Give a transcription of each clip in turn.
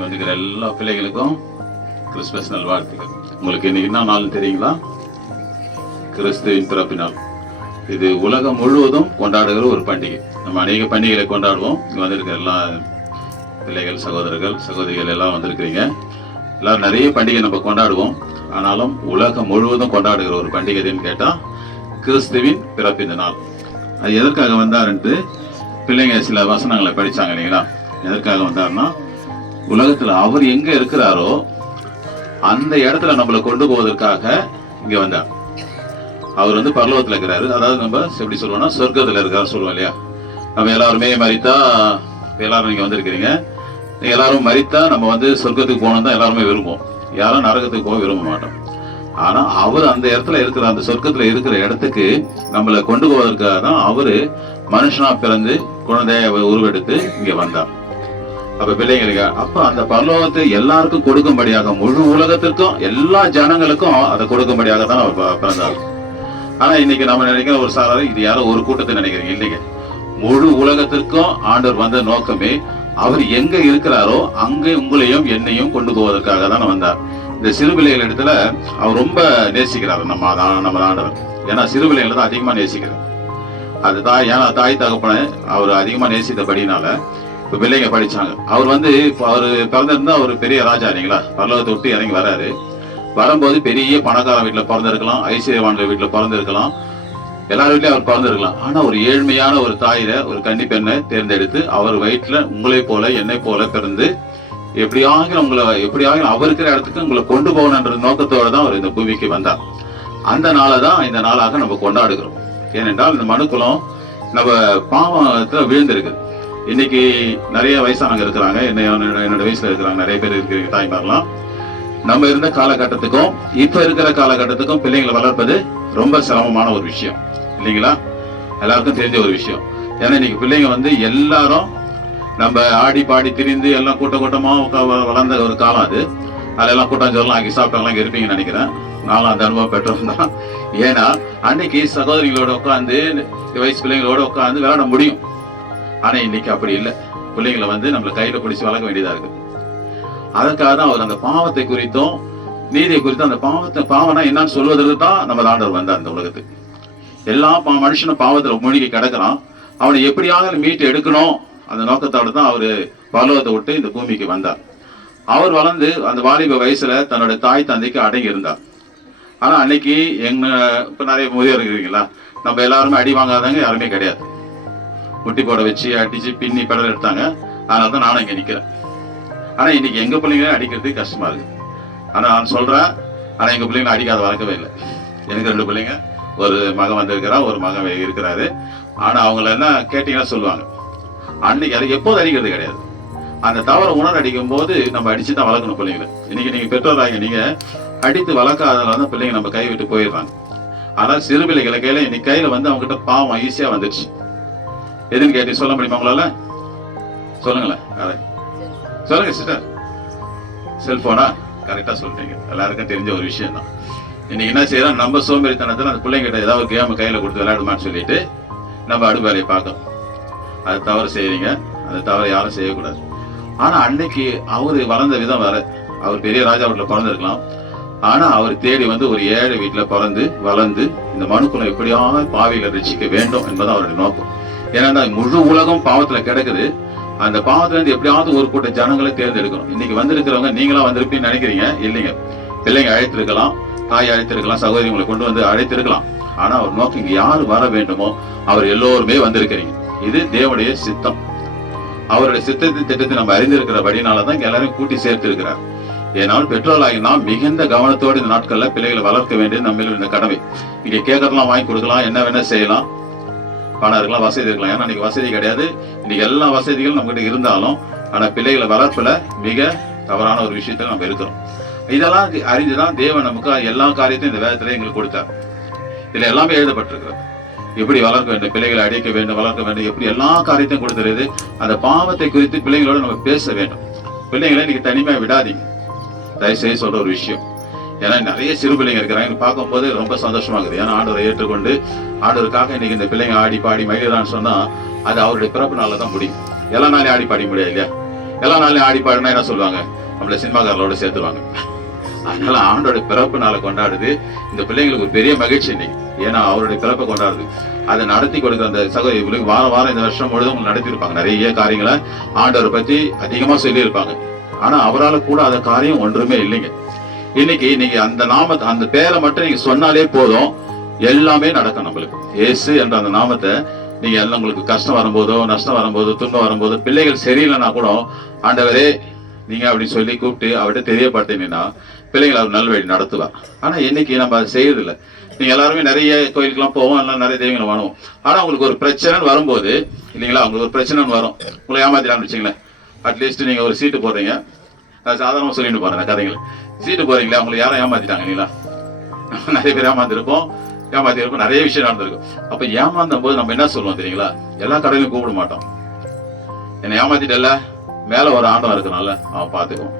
வந்துக்கிற எல்லா பிள்ளைகளுக்கும் கிறிஸ்துமஸ் நல்வாழ்த்துக்கள். உங்களுக்கு இன்னைக்கு என்ன நாள் தெரியுங்களா? கிறிஸ்துவின் பிறப்பு நாள். இது உலகம் முழுவதும் கொண்டாடுகிற ஒரு பண்டிகை. நம்ம அநேக பண்டிகைகளை கொண்டாடுவோம். இங்கே வந்திருக்கிற எல்லா பிள்ளைகள், சகோதரர்கள், சகோதரிகள் எல்லாம் வந்திருக்கிறீங்க. எல்லாரும் நிறைய பண்டிகை நம்ம கொண்டாடுவோம். ஆனாலும் உலகம் முழுவதும் கொண்டாடுகிற ஒரு பண்டிகை எதுன்னு கேட்டால் கிறிஸ்துவின் பிறப்பின் நாள். அது எதற்காக வந்தாருன்ட்டு பிள்ளைங்க சில வசனங்களை படித்தாங்க இல்லைங்களா? எதற்காக வந்தாருன்னா, உலகத்தில் அவர் எங்கே இருக்கிறாரோ அந்த இடத்துல நம்மளை கொண்டு போவதற்காக இங்கே வந்தார். அவர் வந்து பரலோகத்தில் இருக்கிறாரு. அதாவது நம்ம எப்படி சொல்லுவோம்னா சொர்க்கத்தில் இருக்காரு சொல்லுவோம் இல்லையா? நம்ம எல்லாருமே மரித்தா, எல்லாரும் நீங்கள் வந்திருக்கிறீங்க, நீங்கள் எல்லாரும் மரித்தா நம்ம வந்து சொர்க்கத்துக்கு போகணும் தான் எல்லாருமே விரும்புவோம். யாரும் நரகத்துக்கு போக விரும்ப மாட்டோம். ஆனால் அவர் அந்த இடத்துல இருக்கிற, அந்த சொர்க்கத்தில் இருக்கிற இடத்துக்கு நம்மளை கொண்டு போவதற்காக தான் அவர் மனுஷனா பிறந்து குழந்தைய உருவெடுத்து இங்கே வந்தார். அப்ப பிள்ளைங்களுக்கு அப்ப அந்த பரலோகத்தை எல்லாருக்கும் கொடுக்கும்படியாக, முழு உலகத்திற்கும் எல்லா ஜனங்களுக்கும் அதை கொடுக்கும்படியாக தான் அவர் பிறந்தார். ஆனா இன்னைக்கு நம்ம நினைக்கிற ஒரு சாராரு, இது யாரோ ஒரு கூட்டத்தை நினைக்கிறீங்க. இல்லைங்க, முழு உலகத்திற்கும் ஆண்டவர் வந்த நோக்கமே அவர் எங்க இருக்கிறாரோ அங்கே உங்களையும் என்னையும் கொண்டு போவதற்காக தான் வந்தார். இந்த சிறு பிள்ளைகள் இடத்துல அவர் ரொம்ப நேசிக்கிறார் நம்ம ஆண்டவர். ஏன்னா சிறு பிள்ளைகளை தான் அதிகமா நேசிக்கிறார். அது ஏன்னா தாய் தகப்பனை அவர் அதிகமா நேசித்தபடினால இப்ப பிள்ளைங்க படிச்சாங்க. அவர் வந்து அவர் பிறந்திருந்தா ஒரு பெரிய ராஜா இல்லைங்களா? பரலோகத்தை விட்டு இறங்கி வராரு. வரும்போது பெரிய பணக்கார வீட்டுல பிறந்திருக்கலாம், ஐஸ்வர்யவான்கள் வீட்டுல பிறந்திருக்கலாம், எல்லார் வீட்லயும் அவர் பிறந்திருக்கலாம். ஆனா ஒரு ஏழ்மையான ஒரு தாயில ஒரு கன்னி பெண்ணை தேர்ந்தெடுத்து அவர் வயிற்றுல உங்களை போல என்னை போல பிறந்து எப்படியாக அவர் இருக்கிற இடத்துக்கு உங்களை கொண்டு போகணுன்ற நோக்கத்தோட தான் அவர் இந்த பூமிக்கு வந்தார். அந்த நாளை தான் இந்த நாளாக நம்ம கொண்டாடுகிறோம். ஏனென்றால் இந்த மனுக்குலம் நம்ம பாவத்துல விழுந்திருக்கு. இன்னைக்கு நிறைய வயசானவங்க இருக்கிறாங்க, என்னோட வயசுல இருக்கிறாங்க, நிறைய பேர் இருக்கிற தாய்மாரெல்லாம். நம்ம இருந்த காலகட்டத்துக்கும் இப்ப இருக்கிற காலகட்டத்துக்கும் பிள்ளைங்களை வளர்ப்பது ரொம்ப சிரமமான ஒரு விஷயம் இல்லைங்களா? எல்லாருக்கும் தெரிஞ்ச ஒரு விஷயம். ஏன்னா இன்னைக்கு பிள்ளைங்க வந்து எல்லாரும் நம்ம ஆடி பாடி திரிந்து எல்லாம் கூட்டமா வளர்ந்த ஒரு காலம் அது. அதெல்லாம் கூட்டாஞ்சோறுலாம் ஆக்கி சாப்பிட்டவங்களாம் இங்க இருப்பீங்கன்னு நினைக்கிறேன். நானும் அந்த அனுபவம் பெற்றவன் தான். ஏன்னா அன்னைக்கு சகோதரிகளோட உட்காந்து, வயசு பிள்ளைங்களோட உட்காந்து விளையாட முடியும். ஆனா இன்னைக்கு அப்படி இல்லை. பிள்ளைங்களை வந்து நம்மள கையில பிடிச்சி வளர்க்க வேண்டியதா இருக்கு. அதற்காக தான் அவர் அந்த பாவத்தை குறித்தும் நீதியை குறித்தும், அந்த பாவம்னா என்னன்னு சொல்வதற்கு தான் நம்ம ஆண்டவர் வந்தார் அந்த உலகத்துக்கு. எல்லா மனுஷனும் பாவத்துல மூழ்கி கிடக்கிறான். அவனை எப்படியாக மீட்டு எடுக்கணும் அந்த நோக்கத்தோட தான் அவரு பரலோகத்தை விட்டு இந்த பூமிக்கு வந்தார். அவர் வளர்ந்து அந்த வாலிப வயசுல தன்னோட தாய் தந்தைக்கு அடங்கி இருந்தார். ஆனா அன்னைக்கு இப்ப நிறைய முதியோர் இருக்கிறீங்களா? நம்ம எல்லாருமே அடி வாங்காதவங்க யாருமே கிடையாது. முட்டி போட வச்சு அடிச்சு பின்னி பெடல் எடுத்தாங்க. அதனால தான் நானும் இங்க நிக்கிறேன். ஆனா இன்னைக்கு எங்க பிள்ளைங்க அடிக்கிறதுக்கு கஷ்டமா இருக்கு. ஆனா நான் சொல்றேன், ஆனா எங்க பிள்ளைங்களை அடிக்காத வளர்க்கவே இல்லை. எனக்கு 2 பிள்ளைங்க, ஒரு மகன் வந்திருக்கிறா, ஒரு மகன் இருக்கிறாரு. ஆனா அவங்கள என்ன கேட்டீங்கன்னா சொல்லுவாங்க, அன்னைக்கு அது எப்போது அடிக்கிறது கிடையாது. அந்த தவறை உணர்ந்து அடிக்கும் போது நம்ம அடிச்சுதான் வளர்க்கணும் பிள்ளைங்களை. இன்னைக்கு நீங்க பெற்றோராக நீங்க அடித்து வளர்க்காதனால தான் பிள்ளைங்க நம்ம கை விட்டு போயிடுறாங்க. ஆனா சிறு பிள்ளைகளை கையில இன்னைக்கு கையில வந்து அவங்க கிட்ட பாவம் ஈஸியா வந்துடுச்சு. எதுன்னு கேட்டு சொல்ல முடியுமா உங்களால? சொல்லுங்களேன், அதை சொல்லுங்க சிஸ்டர். செல்போனா? கரெக்டா சொல்றீங்க. எல்லாருக்கும் தெரிஞ்ச ஒரு விஷயம் தான். இன்னைக்கு என்ன செய்யறோம், நம்ம சோம்பேறித்தனத்துல அந்த பிள்ளைங்கிட்ட ஏதாவது கேம் கையில கொடுத்து விளையாடுமான்னு சொல்லிட்டு நம்ம அடுப்பு வேலையை பார்க்கணும். அது தவறு செய்யறீங்க. அது தவறு யாரும் செய்யக்கூடாது. ஆனா அன்னைக்கு அவரு வளர்ந்த விதம் வேற. அவர் பெரிய ராஜா வீட்டுல பிறந்திருக்கலாம். ஆனா அவர் தேடி வந்து ஒரு ஏழை வீட்டுல பிறந்து வளர்ந்து இந்த மனுக்குலம் எப்படியாக பாவிகளை ரட்சிக்க வேண்டும் என்பது அவருடைய நோக்கம். ஏன்னா முழு உலகம் பாவத்துல கிடக்குது. அந்த பாவத்துல இருந்து எப்படியாவது ஒரு கூட்ட ஜனங்களை தேர்ந்தெடுக்கணும். இன்னைக்கு வந்திருக்கிறவங்க நீங்களா வந்திருப்பீங்கன்னு நினைக்கிறீங்க. இல்லைங்க, பிள்ளைங்க அழைத்திருக்கலாம், தாய் அழைத்திருக்கலாம், சகோதரி உங்களை கொண்டு வந்து அழைத்திருக்கலாம். ஆனா அவர் நோக்கம் இங்க யாரு வர வேண்டுமோ அவர் எல்லோருமே வந்திருக்கிறீங்க. இது தேவனுடைய சித்தம். அவருடைய சித்தத்தின் திட்டத்தை நம்ம அறிந்திருக்கிறபடினாலதான் இங்க எல்லாரும் கூட்டி சேர்த்து இருக்கிறார். ஏனால் பெற்றோராகி நாம் மிகுந்த கவனத்தோடு இந்த நாட்கள்ல பிள்ளைகளை வளர்க்க வேண்டியது நம்ம இந்த கடமை. இங்க கேட்கறதெல்லாம் வாங்கி கொடுக்கலாம், என்ன வேணா செய்யலாம், பணம் இருக்கலாம், வசதி இருக்கலாம். ஏன்னா இன்னைக்கு வசதி கிடையாது. இன்னைக்கு எல்லா வசதிகளும் நம்ம கிட்ட இருந்தாலும் ஆனா பிள்ளைகளை வளர்ப்புல மிக தவறான ஒரு விஷயத்துல நம்ம இருக்கிறோம். இதெல்லாம் அறிந்துதான் தேவன் நமக்கு எல்லா காரியத்தையும் இந்த வேதத்துல எங்களுக்கு கொடுத்தார். இதுல எல்லாமே எழுதப்பட்டிருக்கிறது. எப்படி வளர்க்க வேண்டும், பிள்ளைகளை அடிக்க வேண்டும், வளர்க்க வேண்டும், எப்படி எல்லா காரியத்தையும் கொடுத்துருது. அந்த பாவத்தை குறித்து பிள்ளைங்களோட நம்ம பேச வேண்டும். பிள்ளைங்களை இன்னைக்கு தனிமையா விடாதீங்க, தயவுசெய்து சொல்ற ஒரு விஷயம். ஏன்னா நிறைய சிறு பிள்ளைங்க இருக்கிறாங்க, பார்க்கும்போது ரொம்ப சந்தோஷமா இருக்குது. ஏன்னா ஆண்டவரை ஏற்றுக்கொண்டு ஆண்டவருக்காக இன்னைக்கு இந்த பிள்ளைங்க ஆடி பாடி மகிழ்றான்னு சொன்னா அது அவருடைய பிறப்பு நாள்ல தான் முடியும். எல்லா நாளையும் ஆடி பாடி முடியாது இல்லையா? எல்லா நாளையும் ஆடி பாடுனா என்ன சொல்லுவாங்க, நம்மள சினிமாக்காரர்களோட சேர்த்துருவாங்க. அதனால ஆண்டோட பிறப்பு நாளை கொண்டாடுது இந்த பிள்ளைங்களுக்கு ஒரு பெரிய மகிழ்ச்சி இன்னைக்கு. ஏன்னா அவருடைய பிறப்பை கொண்டாடுது. அதை நடத்தி கொடுக்குற அந்த சகோதரி இவங்களுக்கு வாரம் இந்த வருஷம் முழுதும் நடத்தியிருப்பாங்க. நிறைய காரியங்களை ஆண்டவரை பத்தி அதிகமா சொல்லியிருப்பாங்க. ஆனா அவரால் கூட அந்த காரியம் ஒன்றுமே இல்லைங்க. இன்னைக்கு நீங்க அந்த பேரை மட்டும் நீங்க சொன்னாலே போதும், எல்லாமே நடக்கும் நம்மளுக்கு. இயேசு என்ற அந்த நாமத்தை நீங்க எல்லாம் உங்களுக்கு கஷ்டம் வரும்போதோ, நஷ்டம் வரும்போதோ, துன்பம் வரும்போதோ, பிள்ளைகள் சரியில்லைன்னா கூட ஆண்டவரே நீங்க அப்படி சொல்லி கூப்பிட்டு அவர்கிட்ட தெரியப்படுத்தினீங்கன்னா பிள்ளைகளை அவர் நல்வழி நடத்துவார். ஆனா இன்னைக்கு நம்ம அதை செய்யறதில்லை. நீங்க எல்லாருமே நிறைய கோயிலுக்குலாம் போவோம், எல்லாம் நிறைய தெய்வங்களை வாங்குவோம். ஆனா உங்களுக்கு ஒரு பிரச்சனைன்னு வரும்போது இல்லைங்களா, உங்களுக்கு ஒரு பிரச்சனைன்னு வரும், உங்களை ஏமாத்திடான்னு வச்சுங்களேன். அட்லீஸ்ட் நீங்க ஒரு சீட்டு போடுறீங்க, நான் சாதாரணமா சொல்லிட்டு போறேன் கதைகளை. சீட்டு போறீங்களா, உங்களை யாரும் ஏமாத்திட்டாங்க இல்லைங்களா, நிறைய பேர் ஏமாத்திருப்போம், நிறைய விஷயம் நடந்திருக்கும். அப்ப ஏமாந்த போது நம்ம என்ன சொல்லுவோம் தெரியுங்களா, எல்லா கடையிலும் கூப்பிட மாட்டோம். என்னை ஏமாத்திட்டல, மேல ஒரு ஆண்டவன் இருக்கனால அவன் பாத்துக்குவோம்.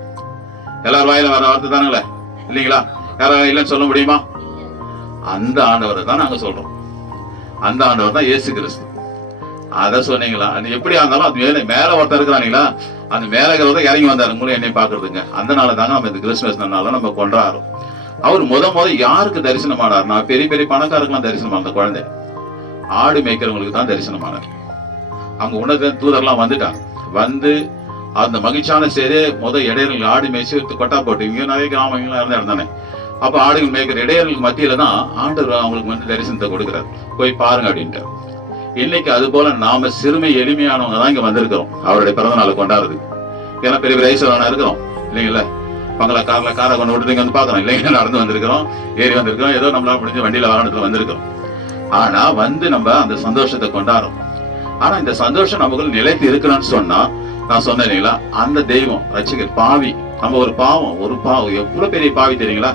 எல்லாரும் வாயில வர வார்த்தை தானுங்களே இல்லைங்களா, யாரும் இல்லைன்னு சொல்ல முடியுமா? அந்த ஆண்டவரை தான் நாங்க சொல்றோம். அந்த ஆண்டவர் தான் இயேசு கிறிஸ்து. அத சொன்னீங்களா, எப்படியா இருந்தாலும் அது மேல ஒருத்தர் இருக்கிறாங்களா, அந்த மேல இருக்கிறத இறங்கி வந்தாரு உங்களும் என்னை பாக்குறதுங்க. அந்த நாள தாங்க நம்ம இந்த கிறிஸ்துமஸ் நாள நம்ம கொண்டாடுறோம். அவர் முத யாருக்கு தரிசனமானார்? நான் பெரிய பெரிய பணக்காரருக்குலாம் தரிசனமான அந்த குழந்தை, ஆடு மேய்க்கிறவங்களுக்கு தான் தரிசனமானார். அங்க உணர்ந்த தூதர்லாம் வந்துட்டாங்க. வந்து அந்த மகிழ்ச்சியான செய்தி இடையர்கள் ஆடு மேய்ச்சி கொட்டா போட்டு, இங்க நிறைய கிராமங்கள்லாம் இருந்த இடம் தானே. அப்ப ஆடுகள் மேய்க்கிற இடையர்களுக்கு மத்தியில தான் ஆண்டவர் அவங்களுக்கு வந்து தரிசனத்தை கொடுக்கிறார், போய் பாருங்க அப்படின்ட்டு. இன்னைக்கு அது போல நாம சிறுமை எளிமையானவங்க தான் இங்க வந்திருக்கிறோம் அவருடைய பிறந்த நாளை கொண்டாடுறது. ஏன்னா பெரிய பெரிய ஐஸ்வரான இருக்கிறோம் இல்லைங்களா, பங்களா காரை கொண்டு விட்டு இங்க வந்து பாக்குறோம் இல்லைங்க, நடந்து வந்திருக்கிறோம், ஏறி வந்திருக்கிறோம், ஏதோ நம்மளால முடிஞ்ச வண்டியில வாகனத்துல வந்திருக்கிறோம். ஆனா வந்து நம்ம அந்த சந்தோஷத்தை கொண்டாடுறோம். ஆனா இந்த சந்தோஷம் நமக்கு நிலைத்து இருக்கணும்னு சொன்னா, நான் சொன்னேன் இல்லைங்களா, அந்த தெய்வம் ரட்சகர் பாவி, நம்ம ஒரு பாவம் எவ்வளவு பெரிய பாவி தெரியுங்களா,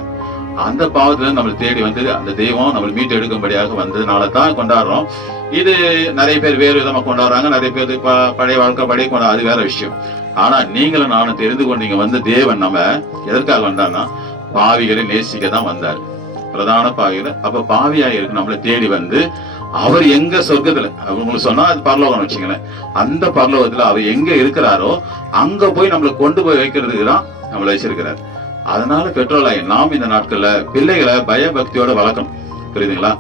அந்த பாவத்துல நம்மளை தேடி வந்து அந்த தெய்வம் நம்மளை மீட்டு எடுக்கும்படியாக வந்ததுனால தான் கொண்டாடுறோம். இது நிறைய பேர் வேறு விதமா கொண்டாடுறாங்க, நிறைய பேர் பழைய வாழ்க்கை பழைய கொண்டாடு, அது வேற விஷயம். ஆனா நீங்களும் நானும் தெரிந்து கொண்டீங்க வந்து தேவன் நம்ம எதற்காக வந்தார்னா பாவிகளை நேசிக்க தான் வந்தார், பிரதான பாவிகளை. அப்ப பாவியா இருக்கு நம்மளை தேடி வந்து அவர் எங்க சொர்க்கத்துல, உங்களுக்கு சொன்னா அது பரலோகம் வச்சுங்களேன், அந்த பரலோகத்துல அவர் எங்க இருக்கிறாரோ அங்க போய் நம்மளை கொண்டு போய் வைக்கிறதுக்கு தான் நம்மளை வச்சிருக்கிறார். அதனால பெற்றோராய் நாம் இந்த நாட்கள்ல பிள்ளைகளை பயபக்தியோட வளர்க்கணும், புரியுதுங்களா?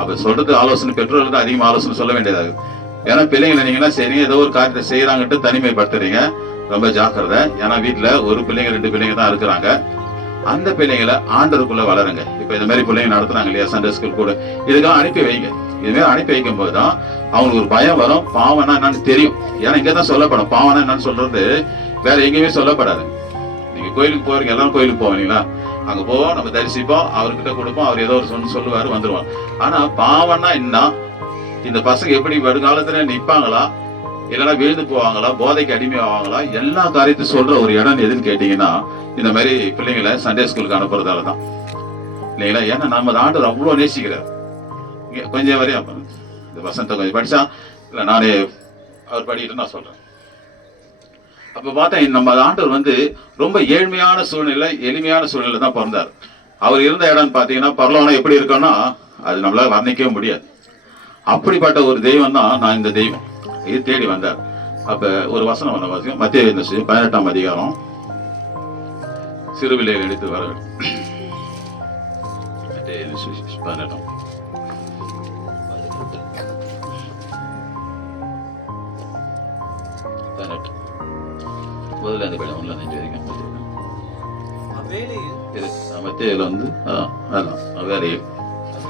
அப்ப சொல்றது ஆலோசனை பெற்றோர்களுக்கு அதிகமா ஆலோசனை சொல்ல வேண்டியதாக. ஏன்னா பிள்ளைங்களை நீங்கன்னா சரி ஏதோ ஒரு காரியத்தை செய்யறாங்கட்டு தனிமைப்படுத்துறீங்க, ரொம்ப ஜாக்கிரதை. ஏன்னா வீட்டுல ஒரு பிள்ளைங்க 2 பிள்ளைங்க தான் இருக்கிறாங்க. அந்த பிள்ளைங்களை ஆண்டருக்குள்ள வளருங்க. இப்ப இந்த மாதிரி பிள்ளைங்க நடத்துறாங்க இல்லையா, சண்டே ஸ்கூல் கூட, இதுக்கெல்லாம் அனுப்பி வைங்க. இதுமாதிரி அனுப்பி வைக்கும் போதுதான் அவங்களுக்கு ஒரு பயம் வரும், பாவம்னா என்னன்னு தெரியும். ஏன்னா இங்கதான் சொல்லப்படும், பாவம்னா என்னன்னு சொல்றது வேற எங்கேயுமே சொல்லப்படாது. நீங்க கோயிலுக்கு போறீங்க, எல்லாரும் கோயிலுக்கு போவீங்களா, அங்க போவோம், நம்ம தரிசிப்போம், அவர்கிட்ட கொடுப்போம், அவர் ஏதோ ஒரு சொல்லுவாரு, வந்துருவாங்க. ஆனா பாவம்னா என்ன, இந்த பசங்க எப்படி வருங்காலத்துல நிப்பாங்களா, இல்லைன்னா வீழ்ந்து போவாங்களா, போதைக்கு அடிமை ஆவாங்களா, எல்லா காரியத்தையும் சொல்ற ஒரு இடம் எதுன்னு கேட்டீங்கன்னா இந்த மாதிரி பிள்ளைங்களை சண்டே ஸ்கூலுக்கு அனுப்புறதால தான் இல்லைங்களா. ஏன்னா நம்ம ஆண்டவர் அவ்வளவு நேசிக்கிறார். கொஞ்சம் வரையும் இந்த வசந்த கொஞ்சம் படிச்சா இல்ல, நானே அவர் படிக்கிட்டு நான் சொல்றேன். அப்ப பார்த்தா நம்ம ஆண்டவர் வந்து ரொம்ப ஏழ்மையான சூழ்நிலை, எளிமையான சூழ்நிலை தான் பிறந்தார். அவர் இருந்த இடம் பாத்தீங்கன்னா பரலோகம் எப்படி இருக்குன்னா அது நம்மளால வர்ணிக்கவே முடியாது. அப்படிப்பட்ட ஒரு தெய்வம் தான் நான் இந்த தெய்வம், இது தேடி வந்தார். அப்ப ஒரு வசனம் வந்த வாசிக்கும், மத்திய 18ஆம் அதிகாரம், சிறுவிலையில் எடுத்து வர 18 முதல்ல அந்த படம் ஒன்றுல நினைச்சிருக்கேன். மத்தியில வந்து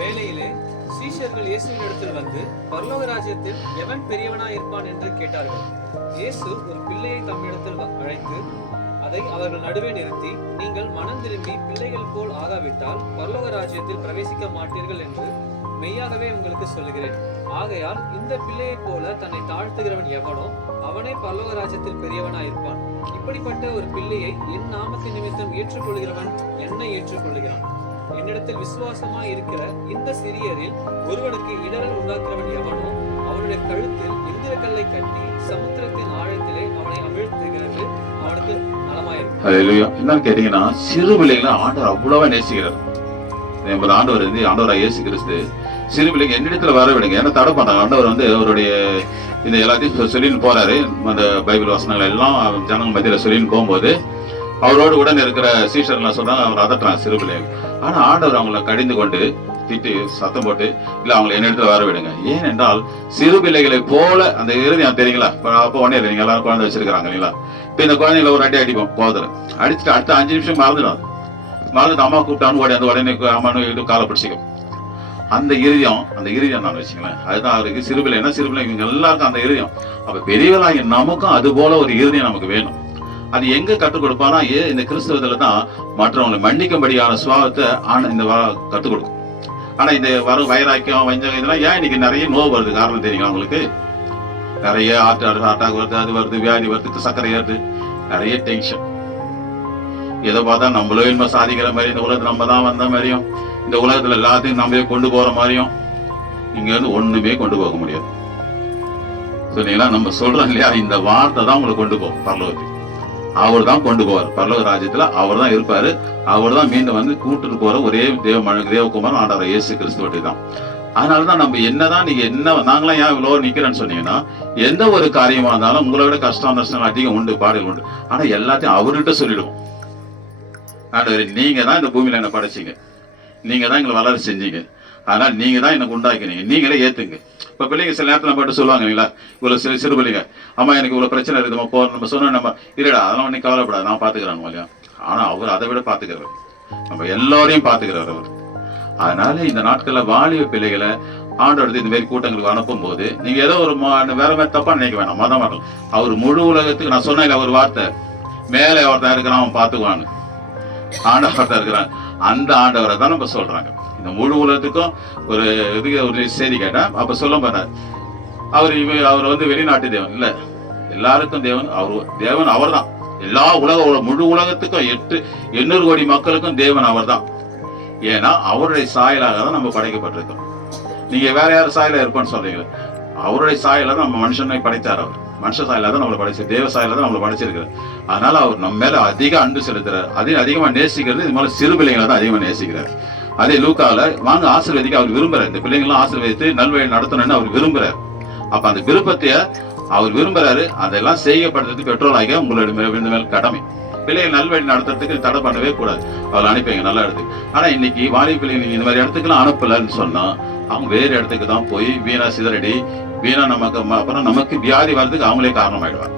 வேலையிலே சீஷர்கள் இயேசுவின் இடத்தில் வந்து பரலோக ராஜ்யத்தில் எவன் பெரியவனாய் இருப்பான் என்று கேட்டார்கள். இயேசு ஒரு பிள்ளையை தம்மிடத்தில் அழைத்து அதை அவர்கள் நடுவே நிறுத்தி, நீங்கள் மனம் திரும்பி பிள்ளைகள் போல் ஆகாவிட்டால் பரலோக ராஜ்யத்தில் பிரவேசிக்க மாட்டீர்கள் என்று மெய்யாகவே உங்களுக்கு சொல்லுகிறேன். ஆகையால் இந்த பிள்ளையை போல தன்னை தாழ்த்துகிறவன் எவனோ அவனே பரலோக ராஜ்யத்தில் பெரியவனாயிருப்பான். இப்படிப்பட்ட ஒரு பிள்ளையை என் நாமத்தின் நிமித்தம் ஏற்றுக்கொள்கிறவன் என்னை ஏற்றுக்கொள்கிறான். என்னிடத்தில் விசுவாசமா இருக்கிற இந்த சிறியரில் ஒருவனுக்கு இடரல் உண்டாக்குறவன் எவனோ அவனுடைய கழுத்தில் எந்திரக்கல்லை கட்டி சமுத்திரத்தின் ஆழத்திலே அவனை அமிழ்த்துகிறது, அவனுக்கு நலமாயிருக்கும். என்னன்னு கேட்டீங்கன்னா சிறு பிள்ளைகளை ஆண்டவர் அவ்வளவா நேசிக்கிறார். ஆண்டவர் வந்து ஆண்டவராக இயேசு கிறிஸ்து சிறு பிள்ளைங்க என்னிடத்துல வர விடுங்க, ஏன்னா தடை பண்ணாங்க. ஆண்டவர் வந்து அவருடைய இந்த எல்லாத்தையும் சொல்லின்னு போறாரு. அந்த பைபிள் வசனங்கள் எல்லாம் ஜனங்கள் மத்தியில சொல்லின்னு போகும்போது அவரோடு உடன் இருக்கிற சீஷர்லாம் சொல்றாங்க, அவர் அதட்டுறாங்க சிறு பிள்ளைங்க. ஆனா ஆண்டவர் அவங்களை கடிந்து கொண்டு திட்டு சத்தம் போட்டு, இல்ல அவங்களை என்னிடத்துல வர விடுங்க. ஏனென்றால் சிறு பிள்ளைகளை போல அந்த இறுதியம் தெரியுங்களா, அப்போ உடனே நீங்க எல்லாரும் குழந்தை வச்சிருக்காங்க இல்லைங்களா, இப்ப இந்த குழந்தைங்களை ஒரு அடி அடிப்போம் போதும், அடிச்சுட்டு அடுத்த 5 நிமிஷம் மறந்துடும். மறந்துட்டு அம்மா கூப்பிட்டான்னு ஓடி அந்த உடனே அம்மானு காலை பிடிச்சிக்கும். அந்த இறுதியம் நான் வச்சுங்களேன், அதுதான் அவருக்கு சிறு பிள்ளைன்னா சிறு பிள்ளை இவங்க எல்லாருக்கும் அந்த இறுதியம். அப்ப பெரியவர்களாகி நமக்கும் அது போல ஒரு இறுதியம் நமக்கு வேணும். அது எங்க கற்றுக் கொடுப்பானா, இந்த கிறிஸ்தவத்துல தான் மற்றவங்களை மன்னிக்கும்படியான சுபாவத்தை இந்த கற்றுக் கொடுக்கும். ஆனா இந்த வைராக்கியம் வஞ்சகம் இதெல்லாம் ஏன் இன்னைக்கு நிறைய நோய் வருது காரணம் தெரியுங்களா உங்களுக்கு? நிறைய ஹார்ட் அட்டாக் வருது, அது வருது, வியாதி வருது, சர்க்கரை வருது, நிறைய டென்ஷன். எதை பார்த்தா நம்மளும் இனிமே சாதிக்கிற மாதிரி, இந்த உலகத்துல நம்ம தான் வந்த மாதிரியும், இந்த உலகத்துல எல்லாத்தையும் நம்மளே கொண்டு போற மாதிரியும் இங்க இருந்து ஒண்ணுமே கொண்டு போக முடியாது. சொன்னீங்களா, நம்ம சொல்றோம் இல்லையா, இந்த வார்த்தை தான் உங்களை கொண்டு போகும் பரலோகத்துக்கு. அவர் தான் கொண்டு போவார் பரலோக ராஜ்யத்துல, அவர் தான் இருப்பாரு. அவர் தான் மீண்டும் வந்து கூட்டுட்டு போற ஒரே தேவகுமாரன் ஆண்டவர் இயேசு கிறிஸ்துவட்டி தான். அதனாலதான் நம்ம என்னதான் நீங்க நாங்களாம் ஏன் இவ்வளவு நிக்கிறேன்னு சொன்னீங்கன்னா, எந்த ஒரு காரியமா இருந்தாலும் உங்களை விட கஷ்டம் நஷ்டம் அதிகம் உண்டு, பாடல் உண்டு. ஆனா எல்லாத்தையும் அவர்கிட்ட சொல்லிடுவோம். ஆண்டவர், நீங்க தான் இந்த பூமியில என்ன படைச்சீங்க, நீங்க தான் எங்களை வளர செஞ்சீங்க, அதனால நீங்க தான் எனக்கு உண்டாக்கினீங்க, நீங்களே ஏத்துங்க. இப்ப பிள்ளைங்க சில நேரத்துல நம்ம சொல்லுவாங்க இல்லைங்களா, இவ்வளவு சிறு பிள்ளைங்க, அம்மா எனக்கு இவ்வளவு பிரச்சனை இருக்குது, நம்ம சொன்ன நம்ம இல்லடா அதெல்லாம் ஒன்னும் கவலைப்படாது, நான் பாத்துக்கிறேன் இல்லையா. ஆனா அவர் அதை விட பாத்துக்கிறவர், நம்ம எல்லாரையும் பாத்துக்கிறவர் அவர். அதனால இந்த நாட்கள்ல வாலிப பிள்ளைகளை ஆண்டோட இந்த மாதிரி கூட்டங்களுக்கு அனுப்பும் போது நீங்க ஏதோ ஒரு வேற மாதிரி தப்பா நினைக்க வேணாம். மதம் வரலாம், அவர் முழு உலகத்துக்கு நான் சொன்ன ஒரு வார்த்தை, மேலே ஒருத்தன் இருக்கிறான் அவன் பாத்துக்குவாங்க, ஆண்டவர் தான் இருக்கிறான், அந்த ஆண்டவரை தான் நம்ம சொல்றாங்க. இந்த முழு உலகத்துக்கும் ஒரு செய்தி கேட்டா அப்ப சொல்ல போறார், அவர் வந்து வெளிநாட்டு தேவன் இல்ல, எல்லாருக்கும் தேவன், தேவன் அவர் தான். எல்லா முழு உலகத்துக்கும் 800 கோடி மக்களுக்கும் தேவன் அவர் தான். ஏன்னா அவருடைய சாயலாக தான் நம்ம படைக்கப்பட்டிருக்கோம். நீங்க வேற யாரும் சாயலா இருப்போம்னு சொல்றீங்க, அவருடைய சாயல தான் நம்ம மனுஷனை படைத்தார். அவர் மனுஷ சாயலா தான் நம்மளை படைச்சு, தேவ சாயலா தான் நம்மளை படைச்சிருக்கிறார். அதனால அவர் நம்ம மேல அதிக அன்பு செலுத்துறாரு, அதிகமா நேசிக்கிறது இது மேல சிறு பிள்ளைங்களை தான் அதிகமா நேசிக்கிறார். அதே லூக்கால வாங்க ஆசீர்வதிக்க அவர் விரும்புறாரு, இந்த பிள்ளைங்களாம் ஆசீர்வதித்து நல்வழி நடத்தணும்னு அவர் விரும்புறாரு. அப்ப அந்த விருப்பத்தைய அவர் விரும்புறாரு, அதெல்லாம் செய்யப்படுறதுக்கு பெற்றோராக உங்களுடைய மேல் கடமை. பிள்ளைகள் நல்வழி நடத்துறதுக்கு தடை பண்ணவே கூடாது, அவளை அனுப்பிங்க நல்ல இடத்துக்கு. ஆனா இன்னைக்கு வாலிப பிள்ளைங்க இந்த மாதிரி இடத்துக்குலாம் அனுப்பலன்னு சொன்னா அவங்க வேறு இடத்துக்கு தான் போய் வீணா சிதறடி, வீணா நமக்கு வியாதி வர்றதுக்கு அவங்களே காரணமாயிடுவாங்க.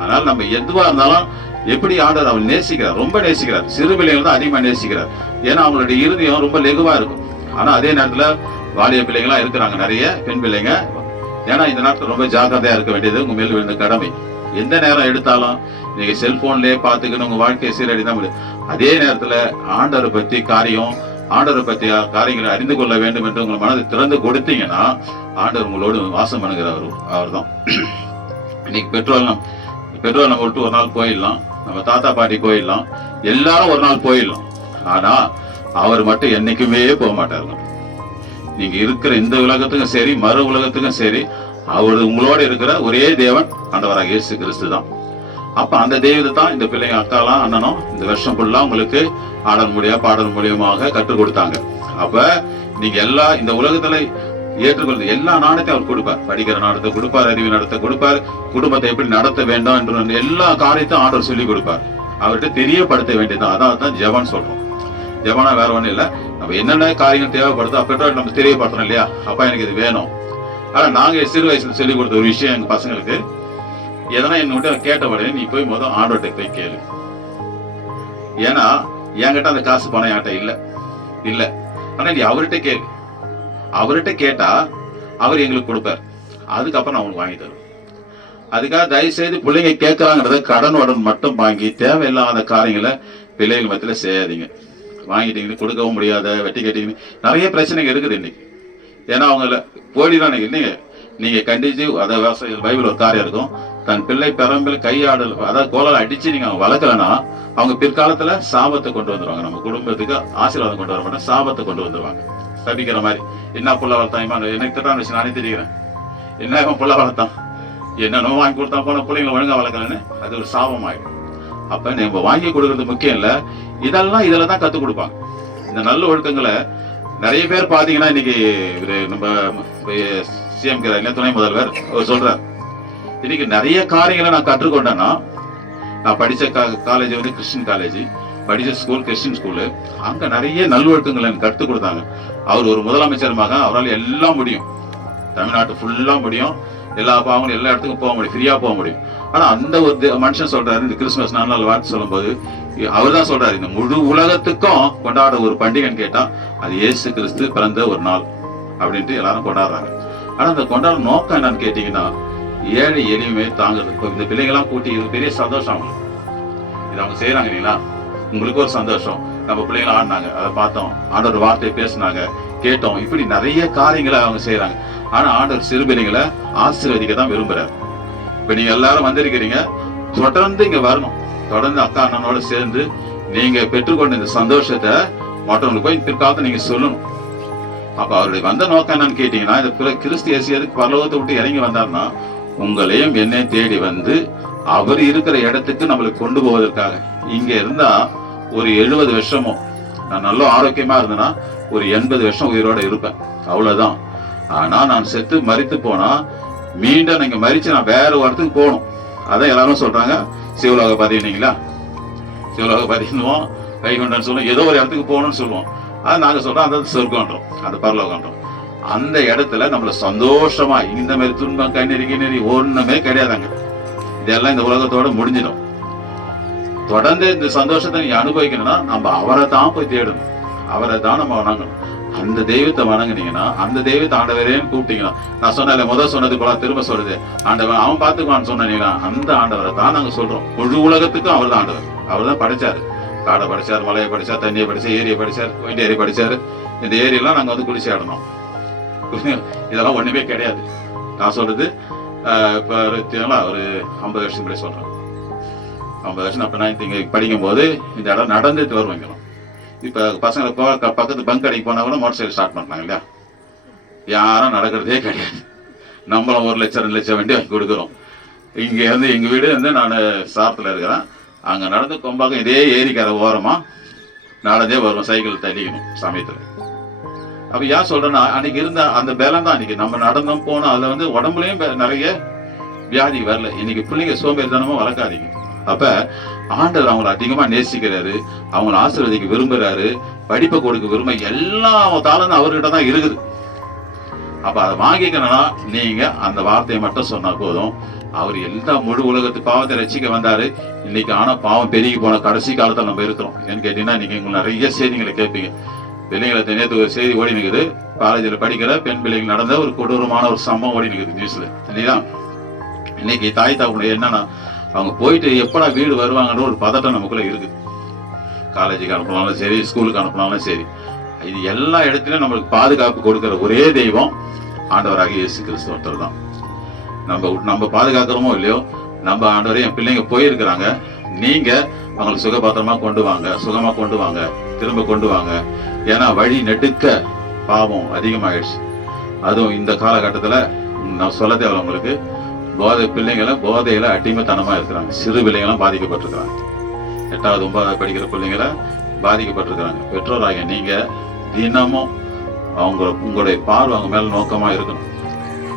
அதனால நம்ம எதுவா இருந்தாலும் எப்படி ஆண்டவர் அவர் நேசிக்கிறார், ரொம்ப நேசிக்கிறார். சிறு பிள்ளைகள் தான் அதிகமா நேசிக்கிறார், ஏன்னா அவங்களுடைய இறுதியம் ரொம்ப லெகுவா இருக்கும். ஆனா அதே நேரத்துல வாலிப பிள்ளைங்களா இருக்கிறாங்க, நிறைய பெண் பிள்ளைங்க. ஏன்னா இந்த நாட்டில் ரொம்ப ஜாக்கிரதையா இருக்க வேண்டியது உங்க மேல் விழுந்த கடமை. எந்த நேரம் எடுத்தாலும் நீங்க செல்போன்லயே பாத்துக்கணும், உங்க வாழ்க்கையை சீரடிதான் முடியும். அதே நேரத்துல ஆண்டவரை பத்தி பத்திய காரியங்களை அறிந்து கொள்ள வேண்டும் என்று உங்களை மனதை திறந்து கொடுத்தீங்கன்னா ஆண்டவர் உங்களோடு வாசம் பண்ணுகிறவர் அவர் தான். இன்னைக்கு பெட்ரோல் நம்ம விட்டு ஒரு நாள் போயிடலாம், நம்ம தாத்தா பாட்டி போயிடலாம், எல்லாரும் ஒரு நாள் போயிடலாம். ஆனா அவர் மட்டும் என்னைக்குமே போக மாட்டாருங்க. நீங்க இருக்கிற இந்த உலகத்துக்கும் சரி மறு உலகத்துக்கும் சரி அவர் உங்களோட இருக்கிற ஒரே தேவன் ஆண்டவராக இயேசு கிறிஸ்து தான். அப்ப அந்த தெய்வத்தை தான் இந்த பிள்ளைங்க அக்காலாம் அண்ணனும் இந்த வருஷம் ஃபுல்லா உங்களுக்கு பாடல் மூலியமாக கற்றுக் கொடுத்தாங்க. அப்ப நீங்க இந்த உலகத்துல ஏற்றுக்கொள்வது எல்லா நாணயத்தையும் அவர் கொடுப்பார், படிக்கிற நாடத்தை கொடுப்பார், அறிவு நடத்த கொடுப்பார், குடும்பத்தை எப்படி நடத்த வேண்டும் என்று எல்லா காரியத்தையும் ஆண்டவர் சொல்லி கொடுப்பார். அவர்கிட்ட தெரியப்படுத்த வேண்டியதான். அதான் ஜெபம் சொல்றோம். ஜெபனா வேற ஒண்ணும் இல்ல, நம்ம என்னென்ன காரியங்கள் தேவைப்படுதோ அப்ப நம்ம தெரியப்படுத்தணும் இல்லையா, அப்பா எனக்கு இது வேணும். ஆனா நாங்க சிறு வயசுல சொல்லி கொடுத்த ஒரு விஷயம் எங்க பசங்களுக்கு, எதனா என்னோட கேட்ட உடனே நீ போய் முதல் ஆண்டவர்கிட்ட போய் கேளு. ஏன்னா என்கிட்ட அந்த காசு பணம் என்கிட்ட இல்ல, ஆனா நீ அவர்கிட்ட கேளு. அவர்கிட்ட கேட்டா அவர் எங்களுக்கு கொடுப்பார், அதுக்கப்புறம் நான் உங்களுக்கு வாங்கி தருவேன். அதுக்காக தயவு செய்து பிள்ளைங்க கேட்கறாங்கிறத கடனுடன் மட்டும் வாங்கி தேவையில்லாத காரியங்களை பிள்ளைகள் மத்தியில செய்யாதீங்க. வாங்கிட்டீங்கன்னு கொடுக்கவும் முடியாத, வெட்டி கேட்டீங்கன்னு நிறைய பிரச்சனைகள் இருக்குது இன்னைக்கு. ஏன்னா அவங்கள போடிதான் இல்லைங்க, நீங்க கண்டிச்சு அதாவது பைபிள் ஒரு காரியம் இருக்கும், தன் பிள்ளை பெரம்பில் கையாடல் அதாவது கோலால் அடிச்சு நீங்க அவங்க வளர்க்கலன்னா அவங்க பிற்காலத்துல சாபத்தை கொண்டு வந்துருவாங்க. நம்ம குடும்பத்துக்கு ஆசீர்வாதம் கொண்டு வர மாட்டேன், சாபத்தை கொண்டு வந்துருவாங்க. தப்பிக்கிற மாதிரி என்ன புள்ள வளர்த்தான், எனக்கு திட்டான விஷயம் நானே தெரிகிறேன், என்ன இவன் புள்ள வளர்த்தான், என்னென்ன வாங்கி கொடுத்தா போன பிள்ளைங்களை ஒழுங்கா வளர்க்கலன்னு அது ஒரு சாபம் ஆயிடும். அப்ப நம்ம வாங்கி கொடுக்கறது முக்கியம் இல்ல, இதெல்லாம் இதுலதான் கத்துக் கொடுப்பாங்க. இந்த நல்ல ஒழுக்கங்களை நிறைய பேர் பாத்தீங்கன்னா இன்னைக்கு நம்ம சிஎம் துணை முதல்வர் அவர் சொல்றார், இன்னைக்கு நிறைய காரியங்களை நான் கற்றுக்கொண்டேன்னா, நான் படிச்ச காலேஜ் வந்து கிறிஸ்டின் காலேஜ், படிச்ச ஸ்கூல் கிறிஸ்டின் ஸ்கூலு, அங்க நிறைய நல்வொழுக்கங்கள் எனக்கு கற்றுக் கொடுத்தாங்க. அவர் ஒரு முதலமைச்சருமாக அவரால் எல்லாம் முடியும், தமிழ்நாட்டு ஃபுல்லா முடியும், எல்லா பாவங்களும் எல்லா இடத்துக்கும் போக முடியும், ஃப்ரீயா போக முடியும். ஆனா அந்த ஒரு மனுஷன் சொல்றாரு, இந்த கிறிஸ்துமஸ் நாள் வாழ்த்து சொல்லும் போது அவர் தான் சொல்றாரு, இந்த முழு உலகத்துக்கும் கொண்டாட ஒரு பண்டிகைன்னு கேட்டா அது இயேசு கிறிஸ்து பிறந்த ஒரு நாள் அப்படின்ட்டு எல்லாரும் கொண்டாடுறாங்க. ஆனா அந்த கொண்டாட நோக்கம் என்னன்னு கேட்டீங்கன்னா, ஏழை எளிமையை தாங்குறது. இப்போ இந்த பிள்ளைங்கெல்லாம் கூட்டி இது பெரிய சந்தோஷம் அவங்களுக்கு, இது அவங்க செய்யறாங்க இல்லைங்களா, உங்களுக்கு ஒரு சந்தோஷம். நம்ம பிள்ளைங்களும் ஆடினாங்க, அதை பார்த்தோம், ஆண்டவர் வார்த்தையை பேசினாங்க, கேட்டோம், இப்படி நிறைய காரியங்களை அவங்க செய்யறாங்க. ஆனா ஆண்டவர் சிறு பிள்ளைங்களை ஆசீர்வதிக்க தான் விரும்புறாரு. இப்ப நீங்க எல்லாரும் வந்திருக்கிறீங்க, தொடர்ந்து இங்க வரணும், தொடர்ந்து அக்கா அண்ணனோட சேர்ந்து நீங்க பெற்றுக்கொண்ட இந்த சந்தோஷத்தை மற்றவங்களுக்கு போய் பிற்காலத்தை நீங்க சொல்லணும். அப்ப அவருடைய வந்த நோக்கம் என்னன்னு கேட்டீங்கன்னா, இந்த கிறிஸ்து இயேசு எதுக்கு பரலோகத்தை விட்டு இறங்கி வந்தார்னா, உங்களையும் என்னையும் தேடி வந்து அவர் இருக்கிற இடத்துக்கு நம்மளுக்கு கொண்டு போவதற்காக. இங்க இருந்தா ஒரு 70 வருஷமோ, நான் நல்ல ஆரோக்கியமா இருந்தேன்னா ஒரு 80 வருஷம் உயிரோட இருப்பேன், அவ்வளவுதான். ஆனா நான் செத்து மரித்து போனா மீண்டும் நீங்க மரிச்சு நான் வேற ஒரு இடத்துக்கு போகணும். அதான் எல்லாரும் சொல்றாங்க, சிவலோக பதினீங்களா, சிவலோக பதினுவோம், வைகுண்டன் சொல்லுவோம், ஏதோ ஒரு இடத்துக்கு போகணும்னு சொல்லுவோம். அது நாங்க சொல்றோம், அந்த சொர்க்கம்ன்றோம், அந்த பரலோகன்றோம். அந்த இடத்துல நம்மள சந்தோஷமா, இந்த மாதிரி துன்பம் கண்ணீரி ஒண்ணுமே கிடையாதாங்க. இதெல்லாம் இந்த உலகத்தோட முடிஞ்சிடும். தொடர்ந்து இந்த சந்தோஷத்தை நீங்க அனுபவிக்கணும்னா நம்ம அவரை தான் போய் தேடணும், அவரை தான் நம்ம வணங்கணும். அந்த தெய்வத்தை வணங்குனீங்கன்னா, அந்த தெய்வத்தை ஆண்டவரேன்னு கூப்பிட்டீங்கன்னா, நான் சொன்ன முதல் சொன்னது போல திரும்ப சொல்றது, ஆண்டவன் அவன் பார்த்துக்குவான்னு சொன்னீங்கன்னா, அந்த ஆண்டவரை தான் நாங்க சொல்றோம். முழு உலகத்துக்கும் அவர் தான் ஆண்டவர். அவர் தான் படைச்சாரு, காடை படிச்சார், மலையை படிச்சார், தண்ணியை படிச்சார், ஏரியை படிச்சார், கோயில் ஏரி படிச்சாரு. இந்த ஏரியெல்லாம் நாங்க வந்து குளிச்சு ஆடணும், இதெல்லாம் ஒண்ணுமே கிடையாது. நான் சொல்றது இப்ப ஒரு 50 வருஷம் முன்னாடி சொல்றேன். 50 வருஷம் அப்ப நான் இங்க படிக்கும் போது இந்த இடம் நடந்துட்டு வருவாங்க. இப்ப பசங்களை பக்கத்து பங்க் அடிக்க போனா கூட மோட்டர் சைக்கிள் ஸ்டார்ட் பண்றாங்க இல்லையா, யாரும் நடக்கிறதே கிடையாது. நம்மளும் 1 லட்சம் 2 லட்சம் வண்டி வாங்கி கொடுக்குறோம். இங்க இருந்து எங்க வீடு வந்து நான் சாரத்துல இருக்கிறேன், அங்க நடந்து கொம்பாக்கம் இதே ஏரிக்கரை ஓரமா நடந்தே வரும், சைக்கிள் தள்ளிக்கணும் சமயத்துல. அப்ப ஏன் சொல்றேன்னா, அன்னைக்கு இருந்த அந்த பலம் தான் அன்னைக்கு நம்ம நடந்தோம் போனோம். அதுல வந்து உடம்புலயும் நிறைய வியாதி வரல. இன்னைக்கு பிள்ளைங்க சோம்பேறித்தனமா வளர்க்காதீங்க. அப்ப ஆண்டவர் அவங்களை அதிகமா நேசிக்கிறாரு, அவங்களை ஆசீர்வதிக்க விரும்புறாரு, படிப்பை கொடுக்க விரும்ப, எல்லா தாளம் அவர்கிட்ட தான் இருக்குது. அப்ப அதை வாங்கிக்கணும்னா நீங்க அந்த வார்த்தையை மட்டும் சொன்னா போதும். அவர் எல்லா முழு உலகத்து பாவத்தை ரசிக்க வந்தாரு. இன்னைக்கு ஆனா பாவம் பெருகி போன கடைசி காலத்துல நம்ம இருக்கிறோம். ஏன்னு கேட்டீங்கன்னா, நீங்க உங்களுக்கு நிறைய செய்திகளை கேட்பீங்க. பிள்ளைங்களை நேற்று ஒரு செய்தி ஓடி நிற்குது, காலேஜில் படிக்கிற பெண் பிள்ளைகள் நடந்த ஒரு கொடூரமான ஒரு சம்பவம் ஓடி நிற்குது நியூஸ்ல இல்லையா. இன்னைக்கு தாய் தாப்புடைய என்னன்னா, அவங்க போயிட்டு எப்படா வீடு வருவாங்கன்ற ஒரு பதட்டம் நமக்குள்ள இருக்குது. காலேஜுக்கு அனுப்பினாலும் சரி, ஸ்கூலுக்கு அனுப்பினாலும் சரி, இது எல்லா இடத்துலயும் நம்மளுக்கு பாதுகாப்பு கொடுக்கிற ஒரே தெய்வம் ஆண்டவராக இயேசு கிறிஸ்து ஒருத்தர் தான். நம்ம பாதுகாக்கிறோமோ இல்லையோ, நம்ம ஆண்டவரே என் பிள்ளைங்க போயிருக்கிறாங்க, நீங்க அவங்களுக்கு சுகபாத்திரமா கொண்டு வாங்க, சுகமா கொண்டு வாங்க, திரும்ப கொண்டு வாங்க. ஏன்னா வழி நெடுக்க பாவம் அதிகமாயிடுச்சு. அதுவும் இந்த காலகட்டத்துல நான் சொல்ல தேவை உங்களுக்கு, போதை பிள்ளைங்களை போதையில அடிமைத்தனமா இருக்கிறாங்க. சிறு பிள்ளைங்களாம் பாதிக்கப்பட்டிருக்கிறாங்க. 8வது 9வது படிக்கிற பிள்ளைங்களை பாதிக்கப்பட்டிருக்கிறாங்க. பெற்றோராக நீங்க தினமும் உங்களுடைய பார்வை அவங்க மேல நோக்கமா இருக்கணும்.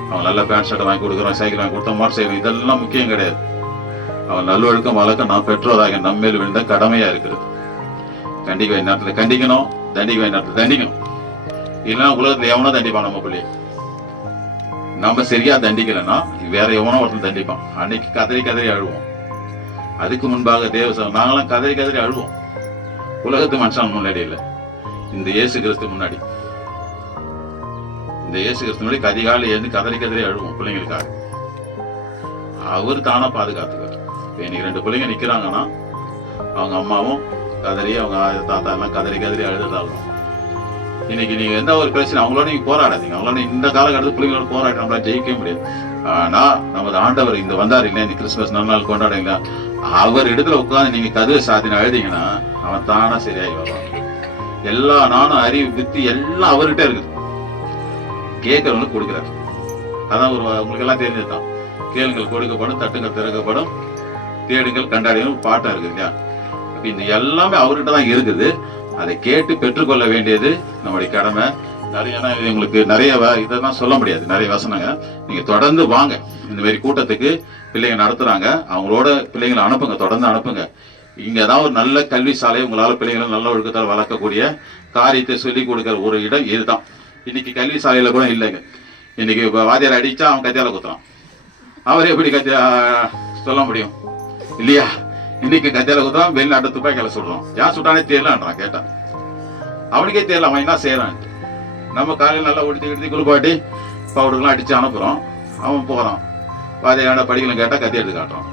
அவங்க நல்ல பேண்ட் ஷர்ட்டை வாங்கி கொடுக்குறோம், சைக்கிள் வாங்கி கொடுத்தோம், மோட்டர் சைக்கிள், இதெல்லாம் முக்கியம் கிடையாது. அவன் நல்லொழுக்கம் வளர்க்க நான் பெற்றோராக நம்மேல் விழுந்த கடமையா இருக்கிறது. கண்டிக்க வேண்டிய நேரத்துல கண்டிக்கணும், தண்டிக்க வேண்டிய நேரத்துல தண்டிக்கணும். இல்லைன்னா உலகத்துல எவனோ தண்டிப்பான் நம்ம பிள்ளைய. நம்ம சரியா தண்டிக்கலன்னா வேற எவனோ ஒருத்தன் தண்டிப்பான். அன்னைக்கு கதறி கதறி அழுவோம். அதுக்கு முன்பாக நாங்களாம் கதறி கதறி அழுவோம். உலகத்து மனுஷன் முன்னாடி இல்லை, இந்த இயேசு கிறிஸ்து முன்னாடி. இந்த இயேசு கிறிஸ்து முன்னாடி அதிகாலை எழுந்து கதறி கதறி அழுவோம் பிள்ளைங்களுக்காக. அவர் தானா பாதுகாத்துக்கார். இன்னைக்கு 2 பிள்ளைங்க நிக்கிறாங்கன்னா அவங்க அம்மாவும் கதறி, அவங்க தாத்தா எல்லாம் கதறி கதறி அழுதுதாகும். இன்னைக்கு நீங்க எந்த ஒரு பிரச்சனை அவங்களோட நீங்க போராடாதீங்க. அவங்களோட இந்த காலகட்டத்தில் பிள்ளைங்களோட போராடி நம்மளால ஜெயிக்கவே முடியாது. ஆனா நமது ஆண்டவர் இந்த வந்தாரு இல்லையா, இந்த கிறிஸ்துமஸ் நன்னாள் கொண்டாடுங்களா, அவர் இடத்துல உட்காந்து நீங்க கதவை சாத்தின அழுதிங்கன்னா அவன் தானா சரியாகி வருவான். எல்லா நானும் அறிவு புத்தி எல்லாம் அவர்கிட்ட இருக்குது, கேட்கறவங்களுக்கு கொடுக்குறாரு. அதான் உங்களுக்கு எல்லாம் தெரிஞ்சதுதான், கேளுங்கள் கொடுக்கப்படும், தட்டுங்கள் திறக்கப்படும், தேடுங்கள் கண்டாடியும் பாட்டா இருக்கு இல்லையா. இந்த எல்லாமே அவர்கிட்ட தான் இருக்குது. அதை கேட்டு பெற்றுக்கொள்ள வேண்டியது நம்முடைய கடமை. நிறைய உங்களுக்கு நிறைய இதெல்லாம் சொல்ல முடியாது, நிறைய வசனங்க. நீங்க தொடர்ந்து வாங்க, இந்த மாதிரி கூட்டத்துக்கு பிள்ளைங்க நடத்துறாங்க, அவங்களோட பிள்ளைங்களை அனுப்புங்க, தொடர்ந்து அனுப்புங்க. இங்கதான் ஒரு நல்ல கல்வி சாலை, உங்களால பிள்ளைங்களை நல்ல ஒழுக்கத்தால் வளர்க்கக்கூடிய காரியத்தை சொல்லி கொடுக்கிற ஒரு இடம் இதுதான். இன்னைக்கு கல்வி சாலையில கூட இல்லைங்க. இன்னைக்கு வாத்தியார் அடிச்சா அவன் கத்தியால குத்துறான், அவர் எப்படி கத்தியா சொல்ல முடியும் இல்லையா? இன்னைக்கு கத்தியால குத்துறான், வெளிநாட்டு துப்பாக்கியால சொல்றான், ஏன் சுட்டானே தெரியலன்றான். கேட்டா அவனுக்கே தெரியல அவன் என்ன செய்யறான். நம்ம காலையில் நல்லா உடுத்தி குளிப்பாட்டி பவுடர்லாம் அடிச்சு அனுப்புறோம், அவன் போறான் வாத்தியார படிக்கலாம் கேட்டா கத்தி எடுத்து காட்டுறான்.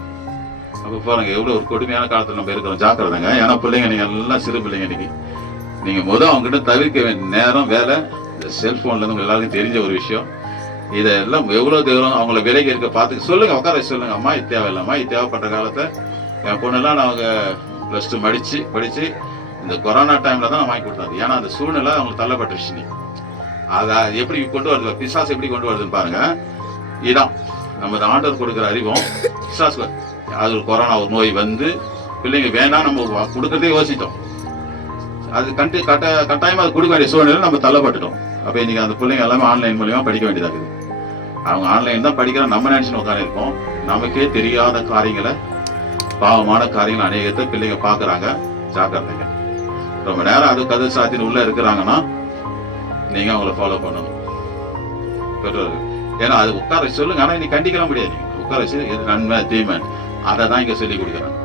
அப்ப போறாங்க, எவ்வளவு ஒரு கொடுமையான காலத்துல நம்ம இருக்கிறோம். ஜாக்கிரதைங்க. ஏன்னா பிள்ளைங்க நீங்க எல்லாம் சிறு பிள்ளைங்க. இன்னைக்கு நீங்க அவங்க கிட்ட தவிர்க்க வேண்டிய நேரம் வேலை. இந்த செல்போன்ல இருந்து எல்லாருக்கும் தெரிஞ்ச ஒரு விஷயம். இதெல்லாம் எவ்வளவு தூரம் அவங்கள விலைக்கு இருக்க பார்த்து சொல்லுங்க, உட்கார வச்சு சொல்லுங்க. அம்மா இது தேவையில்லைம்மா, இது தேவைப்பட்ட காலத்தை என் பொண்ணெல்லாம் நாங்க +2 படிச்சு இந்த கொரோனா டைம்ல தான் வாங்கி கொடுத்தாரு. ஏன்னா அந்த சூழ்நிலை அவங்களுக்கு தள்ளப்பட்டுருச்சு. நீ அதை எப்படி கொண்டு வருது, பிசாசு எப்படி கொண்டு வருதுன்னு பாருங்க. இதான் நம்ம ஆண்டவர் கொடுக்குற அறிவும் பிசாசு. அது ஒரு கொரோனா ஒரு நோய் வந்து பிள்ளைங்க வேணாம் நம்ம கொடுக்கறதே யோசித்தோம். அது கட்டாயமா அது கொடுக்க வேண்டிய சூழ்நிலை நம்ம தள்ளப்பட்டுட்டோம். அப்ப இன்னைக்கு அந்த பிள்ளைங்க எல்லாமே ஆன்லைன் மூலியமா படிக்க வேண்டியதா இருக்குது. அவங்க ஆன்லைன் தான் படிக்கிறோம் நம்ம நினைச்சு உட்கார இருக்கோம். நமக்கே தெரியாத காரியங்களை, பாவமான காரியங்கள் அநேகத்தை பிள்ளைங்க பாக்குறாங்க. ஜாக்கிரதைங்க. ரொம்ப நேரம் அது கதை சாத்தின்னு உள்ள இருக்கிறாங்கன்னா நீங்க அவங்களை ஃபாலோ பண்ணணும் பெற்றோர்கள். ஏன்னா அது உட்கார சொல்லுங்க, ஆனா இன்னைக்கு கண்டிக்கலாம் முடியாது. நீங்க உட்கார வச்சு இது நன்மை தீமை அதை தான் இங்க சொல்லி கொடுக்குறாங்க.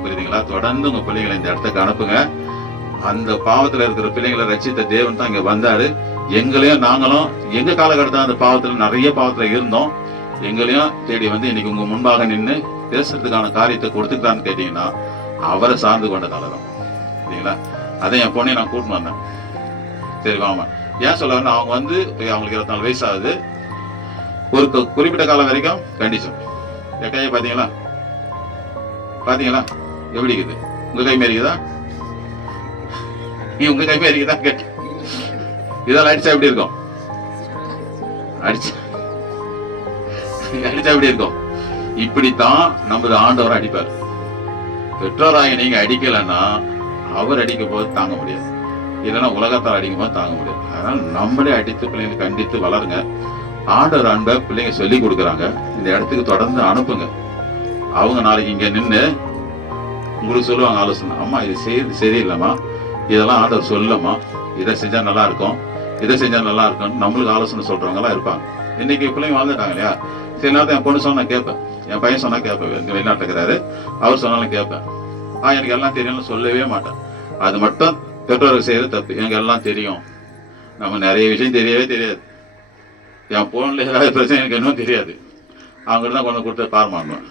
புரியுதுங்களா? தொடர்ந்து உங்க பிள்ளைங்களை இந்த இடத்துக்கு அனுப்புங்க. அந்த பாவத்துல இருக்கிற பிள்ளைங்களை ரட்சித்த தேவன் தான் இங்க வந்தாரு. எங்களையும் நாங்களும் எங்க காலகட்டத்தில் அந்த பாவத்துல நிறைய பாவத்துல இருந்தோம். எங்களையும் தேடி வந்து இன்னைக்கு உங்க முன்பாக நின்று பேசுறதுக்கான காரியத்தை கொடுத்துக்கிட்டான்னு கேட்டீங்கன்னா அவரை சார்ந்து கொண்ட காலம் இல்லைங்களா? அதை என் பொண்ணை நான் கூட்டின்னு வந்தேன். சரி வாமா, ஏன் சொல்ல அவங்க வந்து அவங்களுக்கு 24 வயசு ஆகுது. ஒரு குறிப்பிட்ட காலம் வரைக்கும் கண்டிஷன். என் கையை பாத்தீங்களா எப்படி இருக்குது? உங்க கை மாரி இருக்குதா? நீ உங்க கை மாரி இருக்குதா கேட்ட இதெல்லாம் அடிச்சா எப்படி இருக்கும்? அடிச்சா எப்படி இருக்கும்? இப்படித்தான் நமது ஆண்டவர் அடிப்பார். பெற்றோராக நீங்க அடிக்கலன்னா அவர் அடிக்கும் போது தாங்க முடியாது, இல்லைன்னா உலகத்தால் அடிக்கும் போது தாங்க முடியாது. அதனால நம்மளே அடித்து பிள்ளைங்களை கண்டித்து வளருங்க. ஆண்டவர் அன்பை பிள்ளைங்க சொல்லி கொடுக்குறாங்க. இந்த இடத்துக்கு தொடர்ந்து அனுப்புங்க. அவங்க நாளைக்கு இங்க நின்று உங்களுக்கு சொல்லுவாங்க ஆலோசனை, அம்மா இது செய்யறது சரியில்லைம்மா, இதெல்லாம் ஆண்டவர் சொல்லம்மா, இதை செஞ்சா நல்லா இருக்கும், இதை செஞ்சா நல்லா இருக்கும் நம்மளுக்கு ஆலோசனை சொல்றவங்க எல்லாம் இருப்பாங்க. இன்னைக்கு பிள்ளைங்க வாழ்ந்துட்டாங்க இல்லையா? சில நேரத்தை என் பொண்ணு சொன்னா கேட்பேன், என் பையன் சொன்னா கேட்பேன். வெளிநாட்டுல இருக்கிறாரு, அவர் சொன்னாலும் கேட்பேன். எனக்கு எல்லாம் தெரியும்னு சொல்லவே மாட்டேன். அது மட்டும் பெற்றோர்கள் செய்யறது தப்பு. எனக்கு எல்லாம் தெரியும், நம்ம நிறைய விஷயம் தெரியவே தெரியாது. என் போன்ல ஏதாவது பிரச்சனை எனக்கு இன்னும் தெரியாது. அவங்ககிட்ட தான் கொண்டு கொடுத்து பாருமானுவேன்.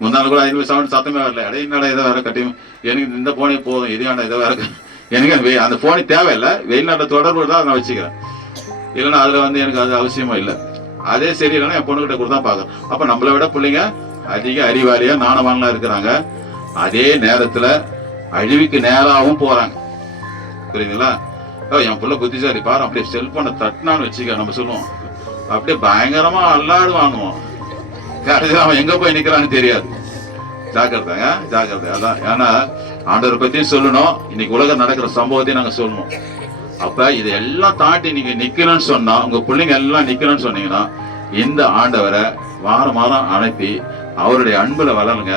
முந்தாள் கூட 5 சவுண்ட் சத்தமே வரல. என்னடா இதை வேற கட்டி, எனக்கு இந்த போனே போதும், இதையாண்டா இதை வேற, எனக்கு அந்த போனே தேவையில்லை, வெளிநாட்டு தொடர்பு தான் நான் வச்சுக்கிறேன். இல்லைன்னா அதுல வந்து எனக்கு அது அவசியமா இல்லை. அதே சரி இல்லைன்னா என் பொண்ணுகிட்ட கூட தான் பார்க்கறேன். அப்ப நம்மளை விட பிள்ளைங்க அதிக அறிவாளியா நாணவான்லாம் இருக்கிறாங்க. அதே நேரத்துல அழிவுக்கு நேராகவும் போறாங்க. புரியுதுங்களா? என் பிள்ளை புத்திசாலி பாரு, அப்படியே செல்போனை தட்டினான்னு வச்சுக்க, நம்ம சொல்லுவோம் அப்படியே பயங்கரமா அல்லாடு வாங்குவோம். அவன் எங்க போய் நிக்கிறான்னு தெரியாது. ஜாக்கிரதைங்க, ஜாக்கிரதை. அதான், ஏன்னா ஆண்டவரை பத்தியும் சொல்லணும், இன்னைக்கு உலகம் நடக்கிற சம்பவத்தையும் நாங்க சொல்லணும். அப்ப இதெல்லாம் தாண்டி நீங்க நிக்கணும்னு சொன்னா, உங்க பிள்ளைங்க எல்லாம் நிக்கணும்னு சொன்னீங்கன்னா இந்த ஆண்டவரை வாரம் அனுப்பி அவருடைய அன்புல வளருங்க.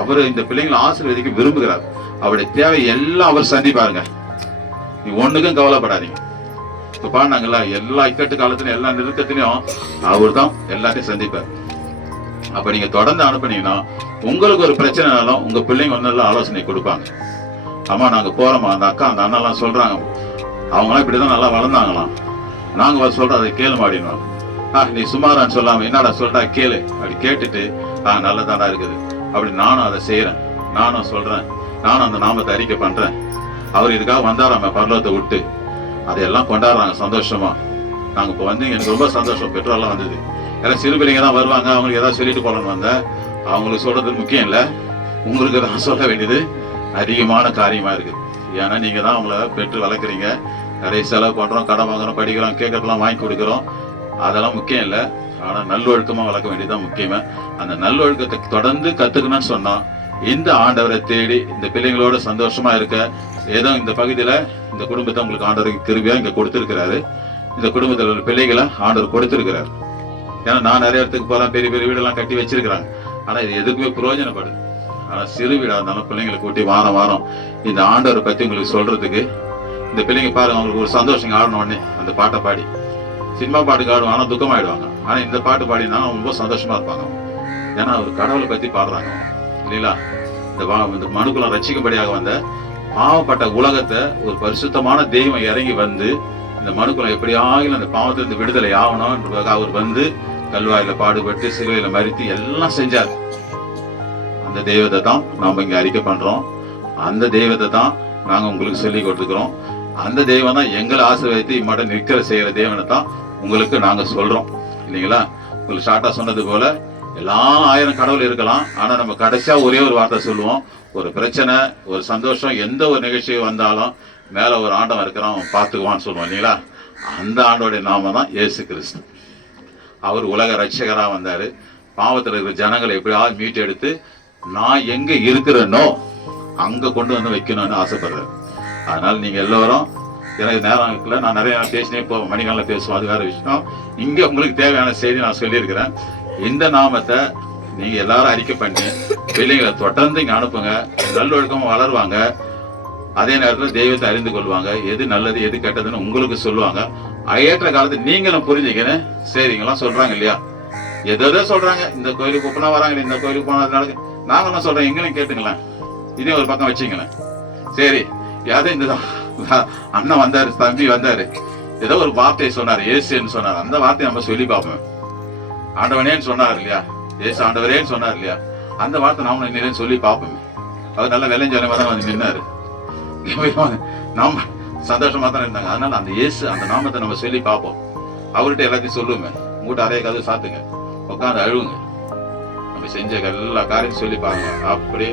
அவரு இந்த பிள்ளைங்களை ஆசீர்வதிக்க விரும்புகிறார். அவருடைய தேவை எல்லாம் அவர் சந்திப்பாருங்க. நீ ஒண்ணுக்கும் கவலைப்படாதீங்க. இப்ப பாருனாங்களா, எல்லா இக்கட்டு காலத்திலும் எல்லா நெருக்கத்திலையும் அவர் தான் எல்லாத்தையும் சந்திப்பார். அப்ப நீங்க தொடர்ந்து அனுப்புனீங்கன்னா உங்களுக்கு ஒரு பிரச்சனைனாலும் உங்க பிள்ளைங்க ஒன்னு ஆலோசனை கொடுப்பாங்க. அம்மா நாங்க போறோமா, அந்த அக்கா அந்த அண்ணா எல்லாம் சொல்றாங்க, அவங்களாம் இப்படிதான் நல்லா வளர்ந்தாங்களாம், நாங்க சொல்றோம் அதை கேளு மாடினோம். நீ சுமாரான்னு சொல்லாம என்னடா சொல்றா கேளு, அப்படி கேட்டுட்டு நல்லதாடா இருக்குது அப்படி நானும் அதை செய்யறேன், நானும் சொல்றேன், நானும் அந்த நாமத்தை அறிக்கை பண்றேன். அவர் இதுக்காக வந்தாராம பரலோகத்தை விட்டு, அதையெல்லாம் கொண்டாடுறாங்க சந்தோஷமா. நாங்க இப்ப வந்து எனக்கு ரொம்ப சந்தோஷம். பெற்றோர்லாம் வந்தது, ஏன்னா சிறு பிள்ளைங்க தான் வருவாங்க, அவங்களுக்கு ஏதாவது சொல்லிட்டு போலன்னு வந்தேன். அவங்களுக்கு சொல்றது முக்கியம் இல்லை, உங்களுக்கு தான் சொல்ல வேண்டியது அதிகமான காரியமா இருக்கு. ஏன்னா நீங்க தான் அவங்கள பெற்று வளர்க்குறீங்க. நிறைய செலவு பண்றோம், கடன் வாங்குறோம், படிக்கிறோம், கேட்கறதெல்லாம் வாங்கி கொடுக்குறோம். அதெல்லாம் முக்கியம் இல்லை. ஆனா நல்லொழுக்கமா வளர்க்க வேண்டியதுதான் முக்கியமா. அந்த நல்லொழுக்கத்தை தொடர்ந்து கத்துக்கணும்னு சொன்னா இந்த ஆண்டவரை தேடி இந்த பிள்ளைங்களோட சந்தோஷமா இருக்க, ஏதோ இந்த பகுதியில இந்த குடும்பத்தை உங்களுக்கு ஆண்டவருக்கு கிருபையா இங்க கொடுத்திருக்கிறாரு. இந்த குடும்பத்தில் உள்ள பிள்ளைகளை ஆண்டவர் கொடுத்திருக்கிறாரு. ஏன்னா நான் நிறைய இடத்துக்கு போலாம், பெரிய பெரிய வீடெல்லாம் கட்டி வச்சிருக்கிறாங்க. ஆனா இது எதுக்குமே பிரயோஜனப்படுது. ஆனா சிறு வீடா இருந்தாலும் பிள்ளைங்களை கூட்டி வாரம் வாரம் இந்த ஆண்டவரை பத்தி உங்களுக்கு சொல்றதுக்கு, இந்த பிள்ளைங்க பாருங்க, அவங்களுக்கு ஒரு சந்தோஷம் ஆடணும் உடனே அந்த பாட்டை பாடி. சினிமா பாட்டுக்கு ஆடுவாங்க, ஆனா துக்கமாயிடுவாங்க. ஆனா இந்த பாட்டு பாடினா ரொம்ப சந்தோஷமா இருப்பாங்க. ஏன்னா அவர் கடவுளை பத்தி பாடுறாங்க இல்லைங்களா. இந்த மனுக்குலம் ரட்சிக்கும்படியாக வந்த பாவப்பட்ட உலகத்தை ஒரு பரிசுத்தமான தெய்வம் இறங்கி வந்து இந்த மனுக்குலம் எப்படி ஆகிலும் அந்த பாவத்திலிருந்து விடுதலை ஆகணும். அவர் வந்து கல்வாயில பாடுபட்டு சிலுவையில மறித்து எல்லாம் செஞ்சார். அந்த தெய்வத்தை தான் நாம இங்க அறிக்கை பண்றோம். அந்த தெய்வத்தை தான் நாங்க உங்களுக்கு சொல்லி கொடுத்துக்கிறோம். அந்த தெய்வம் தான் எங்களை ஆசீர்வதித்து இம்மாட்ட நிற்கிற செய்யற தெய்வனை தான் உங்களுக்கு நாங்க சொல்றோம் இல்லைங்களா. உங்களுக்கு ஷார்ட்டா சொன்னது போல எல்லாம் 1000 கடவுள் இருக்கலாம். ஆனா நம்ம கடைசியா ஒரே ஒரு வார்த்தை சொல்லுவோம். ஒரு பிரச்சனை, ஒரு சந்தோஷம், எந்த ஒரு நிகழ்ச்சி வந்தாலும் மேல ஒரு ஆண்டவன் இருக்கிறான், அவன் பார்த்துக்குவான்னு சொல்லுவோம் இல்லைங்களா. அந்த ஆண்டோடைய நாம தான் இயேசு கிறிஸ்து. அவர் உலக ரட்சகரா வந்தாரு. பாவத்தில் இருக்கிற ஜனங்களை எப்படியாவது மீட்டு எடுத்து நான் எங்க இருக்கிறேனோ அங்க கொண்டு வந்து வைக்கணும்னு ஆசைப்படுறாரு. அதனால நீங்க எல்லாரும், எனக்கு நேரம் இருக்குல்ல, நான் நிறைய பேசினே போவேன், மணிக்காலில் பேசுவோம், அது வேற விஷயம். இங்க உங்களுக்கு தேவையான செய்தி நான் சொல்லியிருக்கிறேன். இந்த நாமத்தை நீங்க எல்லாரும் அறிக்கை பண்ணி பிள்ளைங்களை தொடர்ந்து இங்க அனுப்புங்க. நல்லொழுக்கமா வளருவாங்க. அதே நேரத்தில் தெய்வத்தை அறிந்து கொள்வாங்க. எது நல்லது எது கெட்டதுன்னு உங்களுக்கு சொல்லுவாங்க. ஏற்ற காலத்து நீங்களும் புரிஞ்சுக்கணும். சரிங்களாம் சொல்றாங்க இல்லையா, எதோ சொல்றாங்க. இந்த கோயிலுக்கு போனா வராங்க, இந்த கோயிலுக்கு போனா நடக்கு. நாங்க என்ன சொல்றோம், எங்களையும் கேட்டுங்களேன். இதே ஒரு பக்கம் வச்சுங்களேன். சரி, யாரும் இந்த அண்ணன் வந்தாரு, தம்பி வந்தாரு, ஏதோ ஒரு வார்த்தையை சொன்னார், ஏசுன்னு சொன்னார். அந்த வார்த்தையை நம்ம சொல்லி பார்ப்போம். ஆண்டவனேன்னு சொன்னார் இல்லையா, ஏசு ஆண்டவரேன்னு சொன்னார் இல்லையா, அந்த வார்த்தை நாம நின்று சொல்லி பார்ப்போம். அவர் நல்ல விளைஞ்சலமா தான் வந்து நின்னாரு. நாம சந்தோஷமா தான் இருந்தாங்க. அதனால அந்த இயேசு அந்த நாமத்தை நம்ம சொல்லி பார்ப்போம். அவர்கிட்ட எல்லாத்தையும் சொல்லுவோமே. உங்கள்கிட்ட அறைய கதவு சாத்துங்க, உட்காந்து அழுவுங்க. நம்ம செஞ்ச எல்லா காரியம் சொல்லி பாருங்க. அப்படி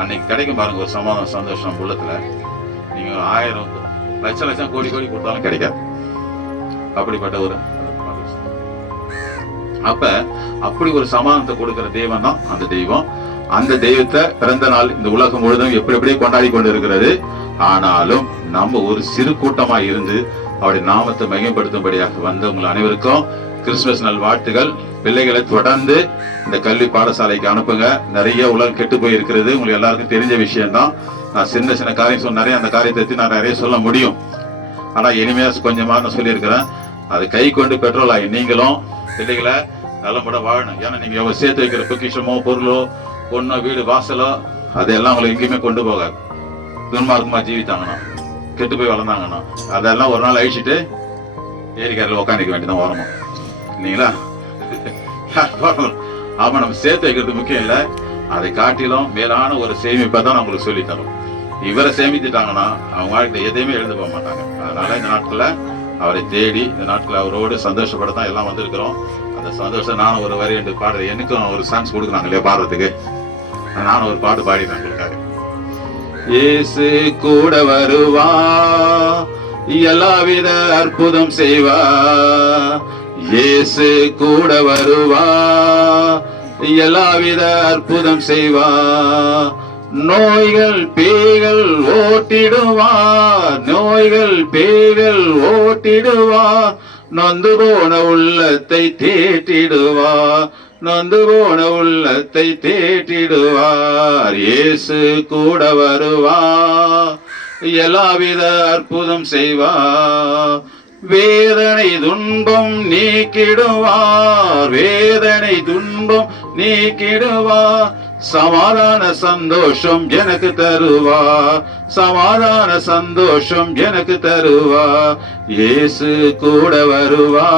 அன்னைக்கு கிடைக்கும் பாருங்க ஒரு சமாதானம், சந்தோஷம் உள்ளத்துல. நீங்க 1000 லட்சம் கோடி கோடி கொடுத்தாலும் கிடைக்காது. அப்படிப்பட்ட ஒரு அப்படி ஒரு சமாதானத்தை கொடுக்கிற தெய்வம் தான் அந்த தெய்வம். அந்த தெய்வத்தை பிறந்த நாள் இந்த உலகம் முழுதும் எப்படி எப்படியே கொண்டாடி கொண்டு இருக்கிறது. ஆனாலும் நம்ம ஒரு சிறு கூட்டமா இருந்து அவருடைய நாமத்தை மையப்படுத்தும்படியாக வந்த உங்கள் அனைவருக்கும் கிறிஸ்துமஸ் நல் வாழ்த்துகள். பிள்ளைகளை தொடர்ந்து இந்த கல்வி பாடசாலைக்கு அனுப்புங்க. நிறைய உலகம் கெட்டு போயிருக்கிறது, உங்களுக்கு எல்லாருக்கும் தெரிஞ்ச விஷயம்தான். நான் சின்ன சின்ன காரியம் சொன்ன நிறைய அந்த காரியத்தை நான் நிறைய சொல்ல முடியும். ஆனா இனிமையா கொஞ்சமா நான் சொல்லியிருக்கிறேன். அதை கை கொண்டு பெட்ரோல் ஆகி நீங்களும் பிள்ளைகளை நல்ல முறை வாழணும். ஏன்னா நீங்க சேர்த்து வைக்கிற பொக்கிஷமோ பொருளோ பொண்ணோ வீடு வாசலோ அதெல்லாம் உங்களை எங்கேயுமே கொண்டு போகாது. துன்மார்க்கமா ஜீவித்தாங்கன்னா, கெட்டு போய் வளர்ந்தாங்கன்னா, அதெல்லாம் ஒரு நாள் அழிச்சிட்டு ஏரிக்காரில் உக்காந்துக்க வேண்டியதான் ஓரமா இல்லைங்களா. ஆமா, நம்ம சேர்த்து வைக்கிறது முக்கியம் இல்லை, அதை காட்டிலும் மேலான ஒரு சேமிப்பை தான் நான் உங்களுக்கு சொல்லி தரோம். இவரை சேமித்துட்டாங்கன்னா அவங்க வாழ்க்கையில எதையுமே எழுந்து போக மாட்டாங்க. அதனால இந்த நாட்கள்ல அவரை தேடி இந்த நாட்கள் அவரோடு சந்தோஷப்படத்தான் எல்லாம் வந்திருக்கிறோம். அந்த சந்தோஷம் நானும் ஒரு வரி என்று பாடுற, எனக்கும் ஒரு சான்ஸ் கொடுக்குறாங்க இல்லையா பாடுறதுக்கு, நானும் ஒரு பாட்டு பாடினேன் உங்களுக்காக. இயேசு கூட வருவா, எல்லாவித அற்புதம் செய்வா. இயேசு கூட வருவா, எல்லாவித அற்புதம் செய்வா. நோய்கள் பேய்கள் ஓட்டிடுவா, நோய்கள் பேய்கள் ஓட்டிடுவா. நொந்து போன உள்ளத்தை தேற்றிடுவா, நொந்து போன உள்ளத்தை தேற்றிடுவார். இயேசு கூட வருவா, எல்லாவித அற்புதம் செய்வா. வேதனை துன்பம் நீக்கிடுவார், வேதனை துன்பம் நீக்கிடுவார். சமாதான சந்தோஷம் எனக்கு தருவா, சமாதான சந்தோஷம் எனக்கு தருவா. இயேசு கூட வருவா,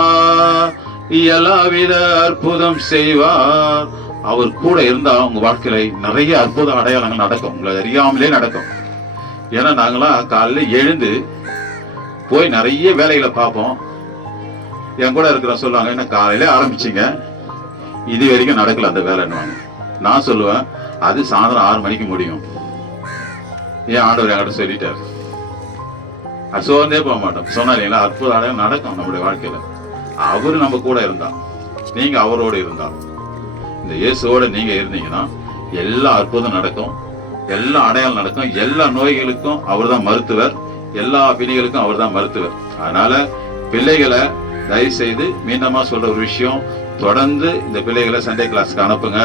எல்லாவித அற்புதம் செய்வார். அவர் கூட இருந்தா உங்க வாழ்க்கையில நிறைய அற்புத அடையாளங்கள் நடக்கும், உங்களை அறியாமலே நடக்கும். ஏன்னா நாங்களாம் காலையில எழுந்து போய் நிறைய வேலைகளை பார்ப்போம். என் கூட இருக்கிற சொல்லுவாங்க, என்ன காலையில ஆரம்பிச்சிங்க இது வரைக்கும் நடக்கல அந்த வேலைன்னு. நான் சொல்லுவேன், அது சாயந்தரம் 6 மணிக்கு முடியும். ஏன் ஆண்டவர் என்கிட்ட சொல்லிட்டாரு. அது சோர்ந்தே போக மாட்டோம். சொன்னாங்களா, அற்புத அடையாளம் நடக்கும் நம்முடைய வாழ்க்கையில. அவரு நம்ம கூட இருந்தா, நீங்க அவரோடு இருந்தா, இந்த இயேசுவோட நீங்க இருந்தீங்கன்னா எல்லா அற்புதம் நடக்கும், எல்லா அடையாளம் நடக்கும், எல்லா நோய்களுக்கும் அவர் தான் மருத்துவர், எல்லா பிணிகளுக்கும் அவர் தான் மருத்துவர். அதனால பிள்ளைகளை தயவு செய்து மீண்டமா சொல்ற ஒரு விஷயம், தொடர்ந்து இந்த பிள்ளைகளை சண்டே கிளாஸ்க்கு அனுப்புங்க.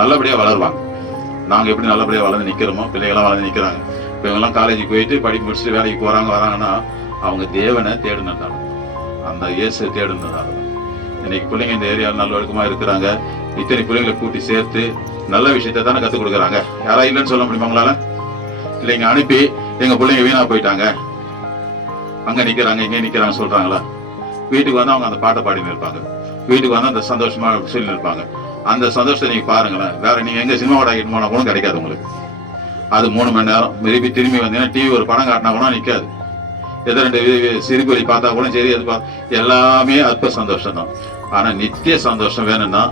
நல்லபடியா வளருவாங்க. நாங்க எப்படி நல்லபடியா வளர்ந்து நிக்கிறோமோ பிள்ளைகளாம் வளர்ந்து நிக்கிறாங்க. இப்ப இவங்கெல்லாம் காலேஜுக்கு போயிட்டு படிப்பு முடிச்சுட்டு வேலைக்கு போறாங்க வராங்கன்னா அவங்க தேவனை தேடுனதால, அந்த இயேசு தேடுனதால. இன்னைக்கு பிள்ளைங்க இந்த ஏரியாவில் நல்ல ஒழுக்கமா இருக்கிறாங்க. இத்தனை பிள்ளைங்களை கூட்டி சேர்த்து நல்ல விஷயத்தை தானே கத்துக் கொடுக்குறாங்க. யாரா இல்லைன்னு சொல்ல முடியுமா உங்களால? இல்லைங்க அனுப்பி எங்க பிள்ளைங்க வீணா போயிட்டாங்க, அங்க நிக்கிறாங்க இங்க நிக்கிறாங்க சொல்றாங்களா? வீட்டுக்கு வந்து அவங்க அந்த பாட்டை பாடின்னு இருப்பாங்க, வீட்டுக்கு வந்து அந்த சந்தோஷமா சொல்லி இருப்பாங்க. அந்த சந்தோஷத்தை நீங்க பாருங்களேன். வேற நீங்க எங்க சினிமாவோட ஆகிட்டு போனா கூட கிடைக்காது உங்களுக்கு. அது 3 மணி நேரம் திரும்பி வந்தீங்கன்னா டிவி ஒரு படம் காட்டினா கூட நிக்காது. எது 2 சிறுபொலி பார்த்தா கூட சரி, அது எல்லாமே அற்ப சந்தோஷம் தான். ஆனா நித்திய சந்தோஷம் வேணும்னா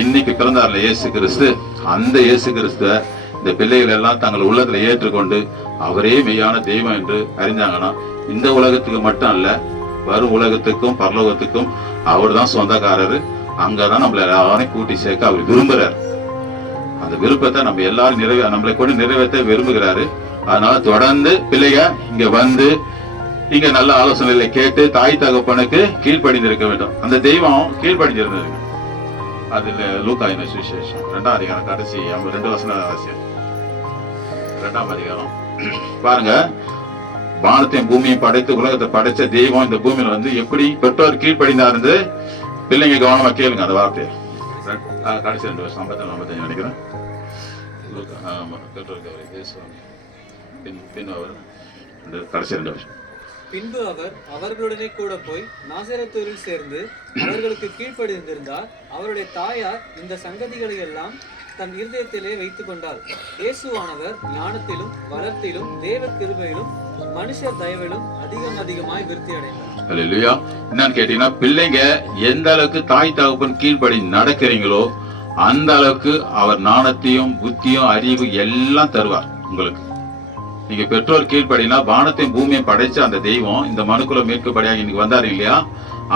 இன்னைக்கு பிறந்தார்ல இயேசு கிறிஸ்து, அந்த இயேசு கிறிஸ்துவ இந்த பிள்ளைகள் எல்லாம் தங்கள் உள்ளத்துல ஏற்றுக்கொண்டு அவரே மெய்யான தெய்வம் என்று அறிஞ்சாங்கன்னா இந்த உலகத்துக்கு மட்டும் அல்ல, வரும் உலகத்துக்கும் பரலோகத்துக்கும் அவர் தான் சொந்தக்காரரு. அங்கதான் நம்மள எல்லாரையும் கூட்டி சேர்க்க அவர் விரும்புறாரு. அந்த விருப்பத்தை நம்ம எல்லாரும் நம்மளை கொண்டு நிறைவேற்ற விரும்புகிறாரு. அதனால தொடர்ந்து பிள்ளைங்க இங்க வந்து இங்க நல்ல ஆலோசனைகளை கேட்டு தாய் தகப்பனுக்கு கீழ்ப்படிந்திருக்க வேண்டும். அந்த தெய்வம் கீழ்ப்படிஞ்சிருந்தது. அதுல லூக்காயின சுவிசேஷம் 2ஆம் அதிகாரம் கடைசி 2 வசனம் அவசியம். 2ஆம் அதிகாரம் பாருங்க, வானத்தையும் பூமியும் படைத்து உலகத்தை படைச்ச தெய்வம் இந்த பூமியில வந்து எப்படி பெற்றோர் கீழ்ப்படிந்தா இருந்து, பிள்ளைங்க கவனமா கேளுங்க அந்த வார்த்தையை. கடைசி 2 வருஷம் 54-55 நினைக்கிறேன். கடைசி 2 வருஷம். பின்பு அவர் அவர்களுடனே கூட போய் நாசரேத்தூரில் சேர்ந்து அவர்களுக்கு கீழ்ப்படிந்திருந்தார். அவருடைய தாயார் இந்த சங்கதிகளை எல்லாம் தன் இருதயத்திலே வைத்துக் கொண்டார். இயேசுவானவர் ஞானத்திலும் வளர்த்திலும் தேவ கிருபையிலும் மனுஷர் தயவிலும் அதிகமாய் விருத்தி அடைந்தார். அல்லேலூயா. என்னன்னு கேட்டீங்கன்னா, பிள்ளைங்க எந்த அளவுக்கு தாய் தகப்பன் கீழ்ப்படி நடக்கிறீங்களோ அந்த அளவுக்கு அவர் ஞானத்தையும் புத்தியும் அறிவு எல்லாம் தருவார் உங்களுக்கு. நீங்க பெற்றோர் கீழ்ப்படினா வானத்தையும் பூமியை படைச்ச அந்த தெய்வம் இந்த மனுக்குள்ள மீட்கும்படியாக இன்னைக்கு வந்தாரு இல்லையா,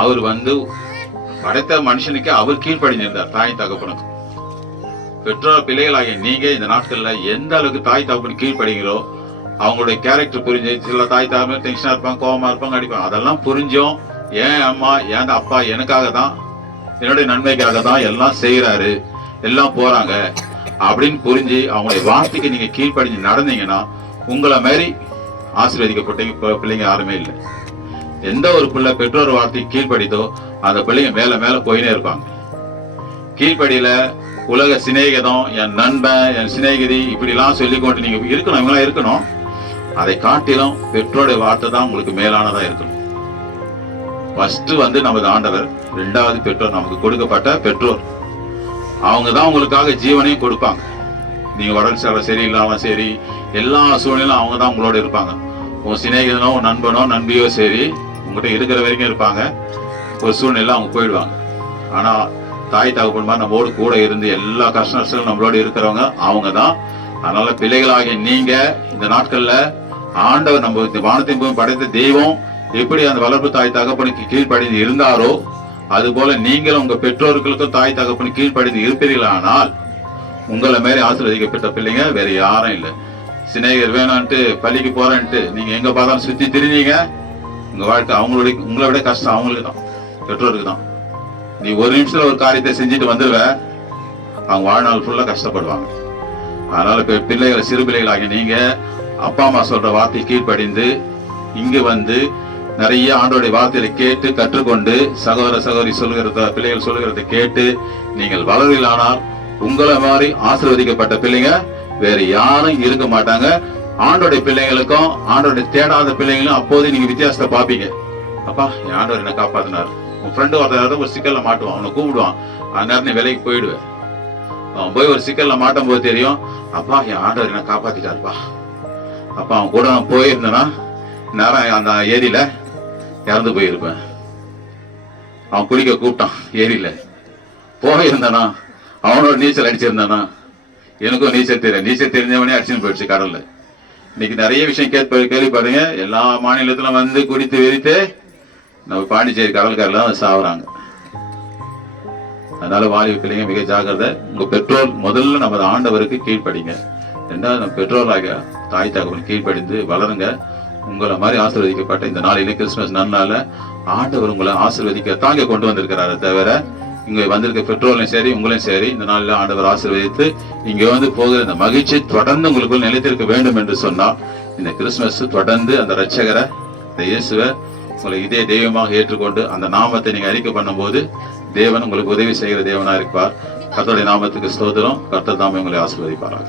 அவர் வந்து படைத்த மனுஷனுக்கு அவர் கீழ்ப்படிஞ்சிருந்தார் தாய் தகப்பனுக்கு. பெற்றோர் பிள்ளைகளாகிய நீங்க இந்த நாட்கள்ல எந்த அளவுக்கு தாய் தகப்பன் கீழ்ப்படுகிறோ அவங்களுடைய கேரக்டர் புரிஞ்சு, சில தாய் தகப்பன் டென்ஷனா இருப்பாங்க, கோவமா இருப்பாங்க, அடிப்பாங்க, அதெல்லாம் புரிஞ்சும் ஏன் அம்மா ஏன் அப்பா எனக்காக தான் என்னுடைய நன்மைக்காக தான் எல்லாம் செய்யறாரு எல்லாம் போறாங்க அப்படின்னு புரிஞ்சு அவங்களுடைய வார்த்தைக்கு நீங்க கீழ்ப்படிஞ்சு நடந்தீங்கன்னா உங்களை மாதிரி ஆசீர்வதிக்கப்பட்ட பிள்ளைங்க யாருமே இல்லை. எந்த ஒரு பிள்ளை பெற்றோர் வார்த்தைக்கு கீழ்ப்படித்தோ அந்த பிள்ளைங்க மேல மேல போயினே இருப்பாங்க. கீழ்ப்படியில உலக சிநேகிதம், என் நண்பன், என் சிநேகிதி இப்படி எல்லாம் சொல்லிக்கொண்டு நீங்க இருக்கணும், இவங்களாம் இருக்கணும். அதை காட்டிலும் பெற்றோருடைய வார்த்தை தான் உங்களுக்கு மேலானதா இருக்கணும். ஃபர்ஸ்ட் வந்து நமது ஆண்டவர், 2வது பெற்றோர், நமக்கு கொடுக்கப்பட்ட பெற்றோர். அவங்க தான் உங்களுக்காக ஜீவனையும் கொடுப்பாங்க. நீங்க உடல் சரியில்லாம சரி, எல்லா சூழ்நிலும் அவங்க தான் உங்களோட இருப்பாங்க. உன் சிநேகிதனோ நண்பனோ நண்பியோ சரி உங்ககிட்ட இருக்கிற வரைக்கும் இருப்பாங்க. ஒரு சூழ்நிலை அவங்க போயிடுவாங்க. ஆனா தாய் தகப்பன் மாதிரி நம்மளோடு கூட இருந்து எல்லா கஷ்ட நஷ்டங்களும் நம்மளோட இருக்கிறவங்க அவங்க தான். அதனால பிள்ளைகளாகிய நீங்க இந்த நாட்கள்ல ஆண்டவர் நம்ம இந்த வானத்தின் பூமி படைத்த தெய்வம் எப்படி அந்த வளர்ப்பு தாய் தகப்பனுக்கு கீழ்ப்படிந்து இருந்தாரோ அது போல நீங்களும் உங்க பெற்றோர்களுக்கும் தாய் தகப்பனுக்கு கீழ்ப்படிந்து இருப்பீர்களானால் உங்களை மாரி ஆசீர்வதிக்கப்பட்ட பிள்ளைங்க வேற யாரும் இல்லை. சிநேகர் வேணான்ட்டு பள்ளிக்கு போறேன்ட்டு நீங்க எங்க பார்த்தாலும் சுத்தி திரிஞ்சீங்க, உங்க வாழ்க்கை உங்களை விட கஷ்டம் அவங்களுக்கு தான், பெற்றோருக்கு தான். நீ ஒரு நிமிஷத்துல ஒரு காரியத்தை செஞ்சுட்டு வந்துடுவ, அவங்க வாழ்நாள் ஃபுல்லா கஷ்டப்படுவாங்க. அதனால பிள்ளைகளை சிறு பிள்ளைகளாகி நீங்க அப்பா அம்மா சொல்ற வார்த்தை கீழ்ப்படிந்து இங்கு வந்து நிறைய ஆண்டோடைய வார்த்தைகளை கேட்டு கற்றுக்கொண்டு சகோதர சகோதரி சொல்லுகிறத பிள்ளைகள் சொல்லுகிறத கேட்டு நீங்கள் வளரலானால் உங்களை மாதிரி ஆசீர்வதிக்கப்பட்ட பிள்ளைங்க வேற யாரும் இருக்க மாட்டாங்க. ஆண்டோடைய பிள்ளைங்களுக்கும் ஆண்டோடைய தேடாத பிள்ளைங்களும் அப்போதே நீங்க வித்தியாசத்தை பாப்பீங்க. அப்பா என் ஆண்டவர் என்ன காப்பாத்தினார். உன் ஃப்ரெண்டு ஒருத்தர் ஒரு சிக்கல்ல மாட்டுவான், அவனை கூப்பிடுவான், அந்த நேரம் நீ வேலைக்கு போயிடுவேன். அவன் போய் ஒரு சிக்கல்ல மாட்டும் போது தெரியும், அப்பா என் ஆண்டவர் என்ன காப்பாத்திட்டாருப்பா. அப்ப அவன் கூட நான் போயிருந்தேன்னா நேரம் அந்த ஏரியில இறந்து போயிருப்பேன். அவன் குளிக்க கூப்பிட்டான், ஏரியில போயிருந்தானா அவனோட நீச்சல் அடிச்சிருந்தானா, எனக்கும் நீச்சல் தெரிஞ்சவனே அடிச்சுன்னு போயிடுச்சு கடல்ல. இன்னைக்கு நிறைய விஷயம் கேள்விப்படுங்க. எல்லா மாநிலத்திலும் வந்து குடித்து வெறித்து நம்ம பாண்டிச்சேரி கடற்கரையில சாவுறாங்க. அதனால வாலிப பிள்ளைங்க மிக ஜாக்கிரதை. உங்க பெற்றோர் முதல்ல நம்ம ஆண்டவருக்கு கீழ்ப்படிங்க. ரெண்டாவது நம்ம பெற்றோராக தாய் தகவல் கீழ்ப்படிந்து வளருங்க. உங்களை மாதிரி ஆசீர்வதிக்கப்பட்ட இந்த நாளிலே கிறிஸ்துமஸ் நன்னால ஆண்டவர் உங்களை ஆசீர்வதிக்க தாங்க கொண்டு வந்திருக்கிறாரு. தவிர இங்க வந்திருக்க பெற்றோர்களையும் சரி உங்களையும் சரி இந்த நாளில் ஆண்டவர் ஆசீர்வதித்து இங்க வந்து போகிற இந்த மகிழ்ச்சி தொடர்ந்து உங்களுக்குள் நிலைத்திருக்க வேண்டும் என்று சொன்னால் இந்த கிறிஸ்துமஸ் தொடர்ந்து அந்த ரட்சகரை, இந்த இயேசுவை உங்களை இதே தெய்வமாக ஏற்றுக்கொண்டு அந்த நாமத்தை நீங்க அறிக்கை பண்ணும் போது தேவன் உங்களுக்கு உதவி செய்கிற தேவனா இருப்பார். கர்த்தருடைய நாமத்துக்கு ஸ்தோத்திரம். கர்த்தர் தாமே உங்களை ஆசீர்வதிப்பாராக.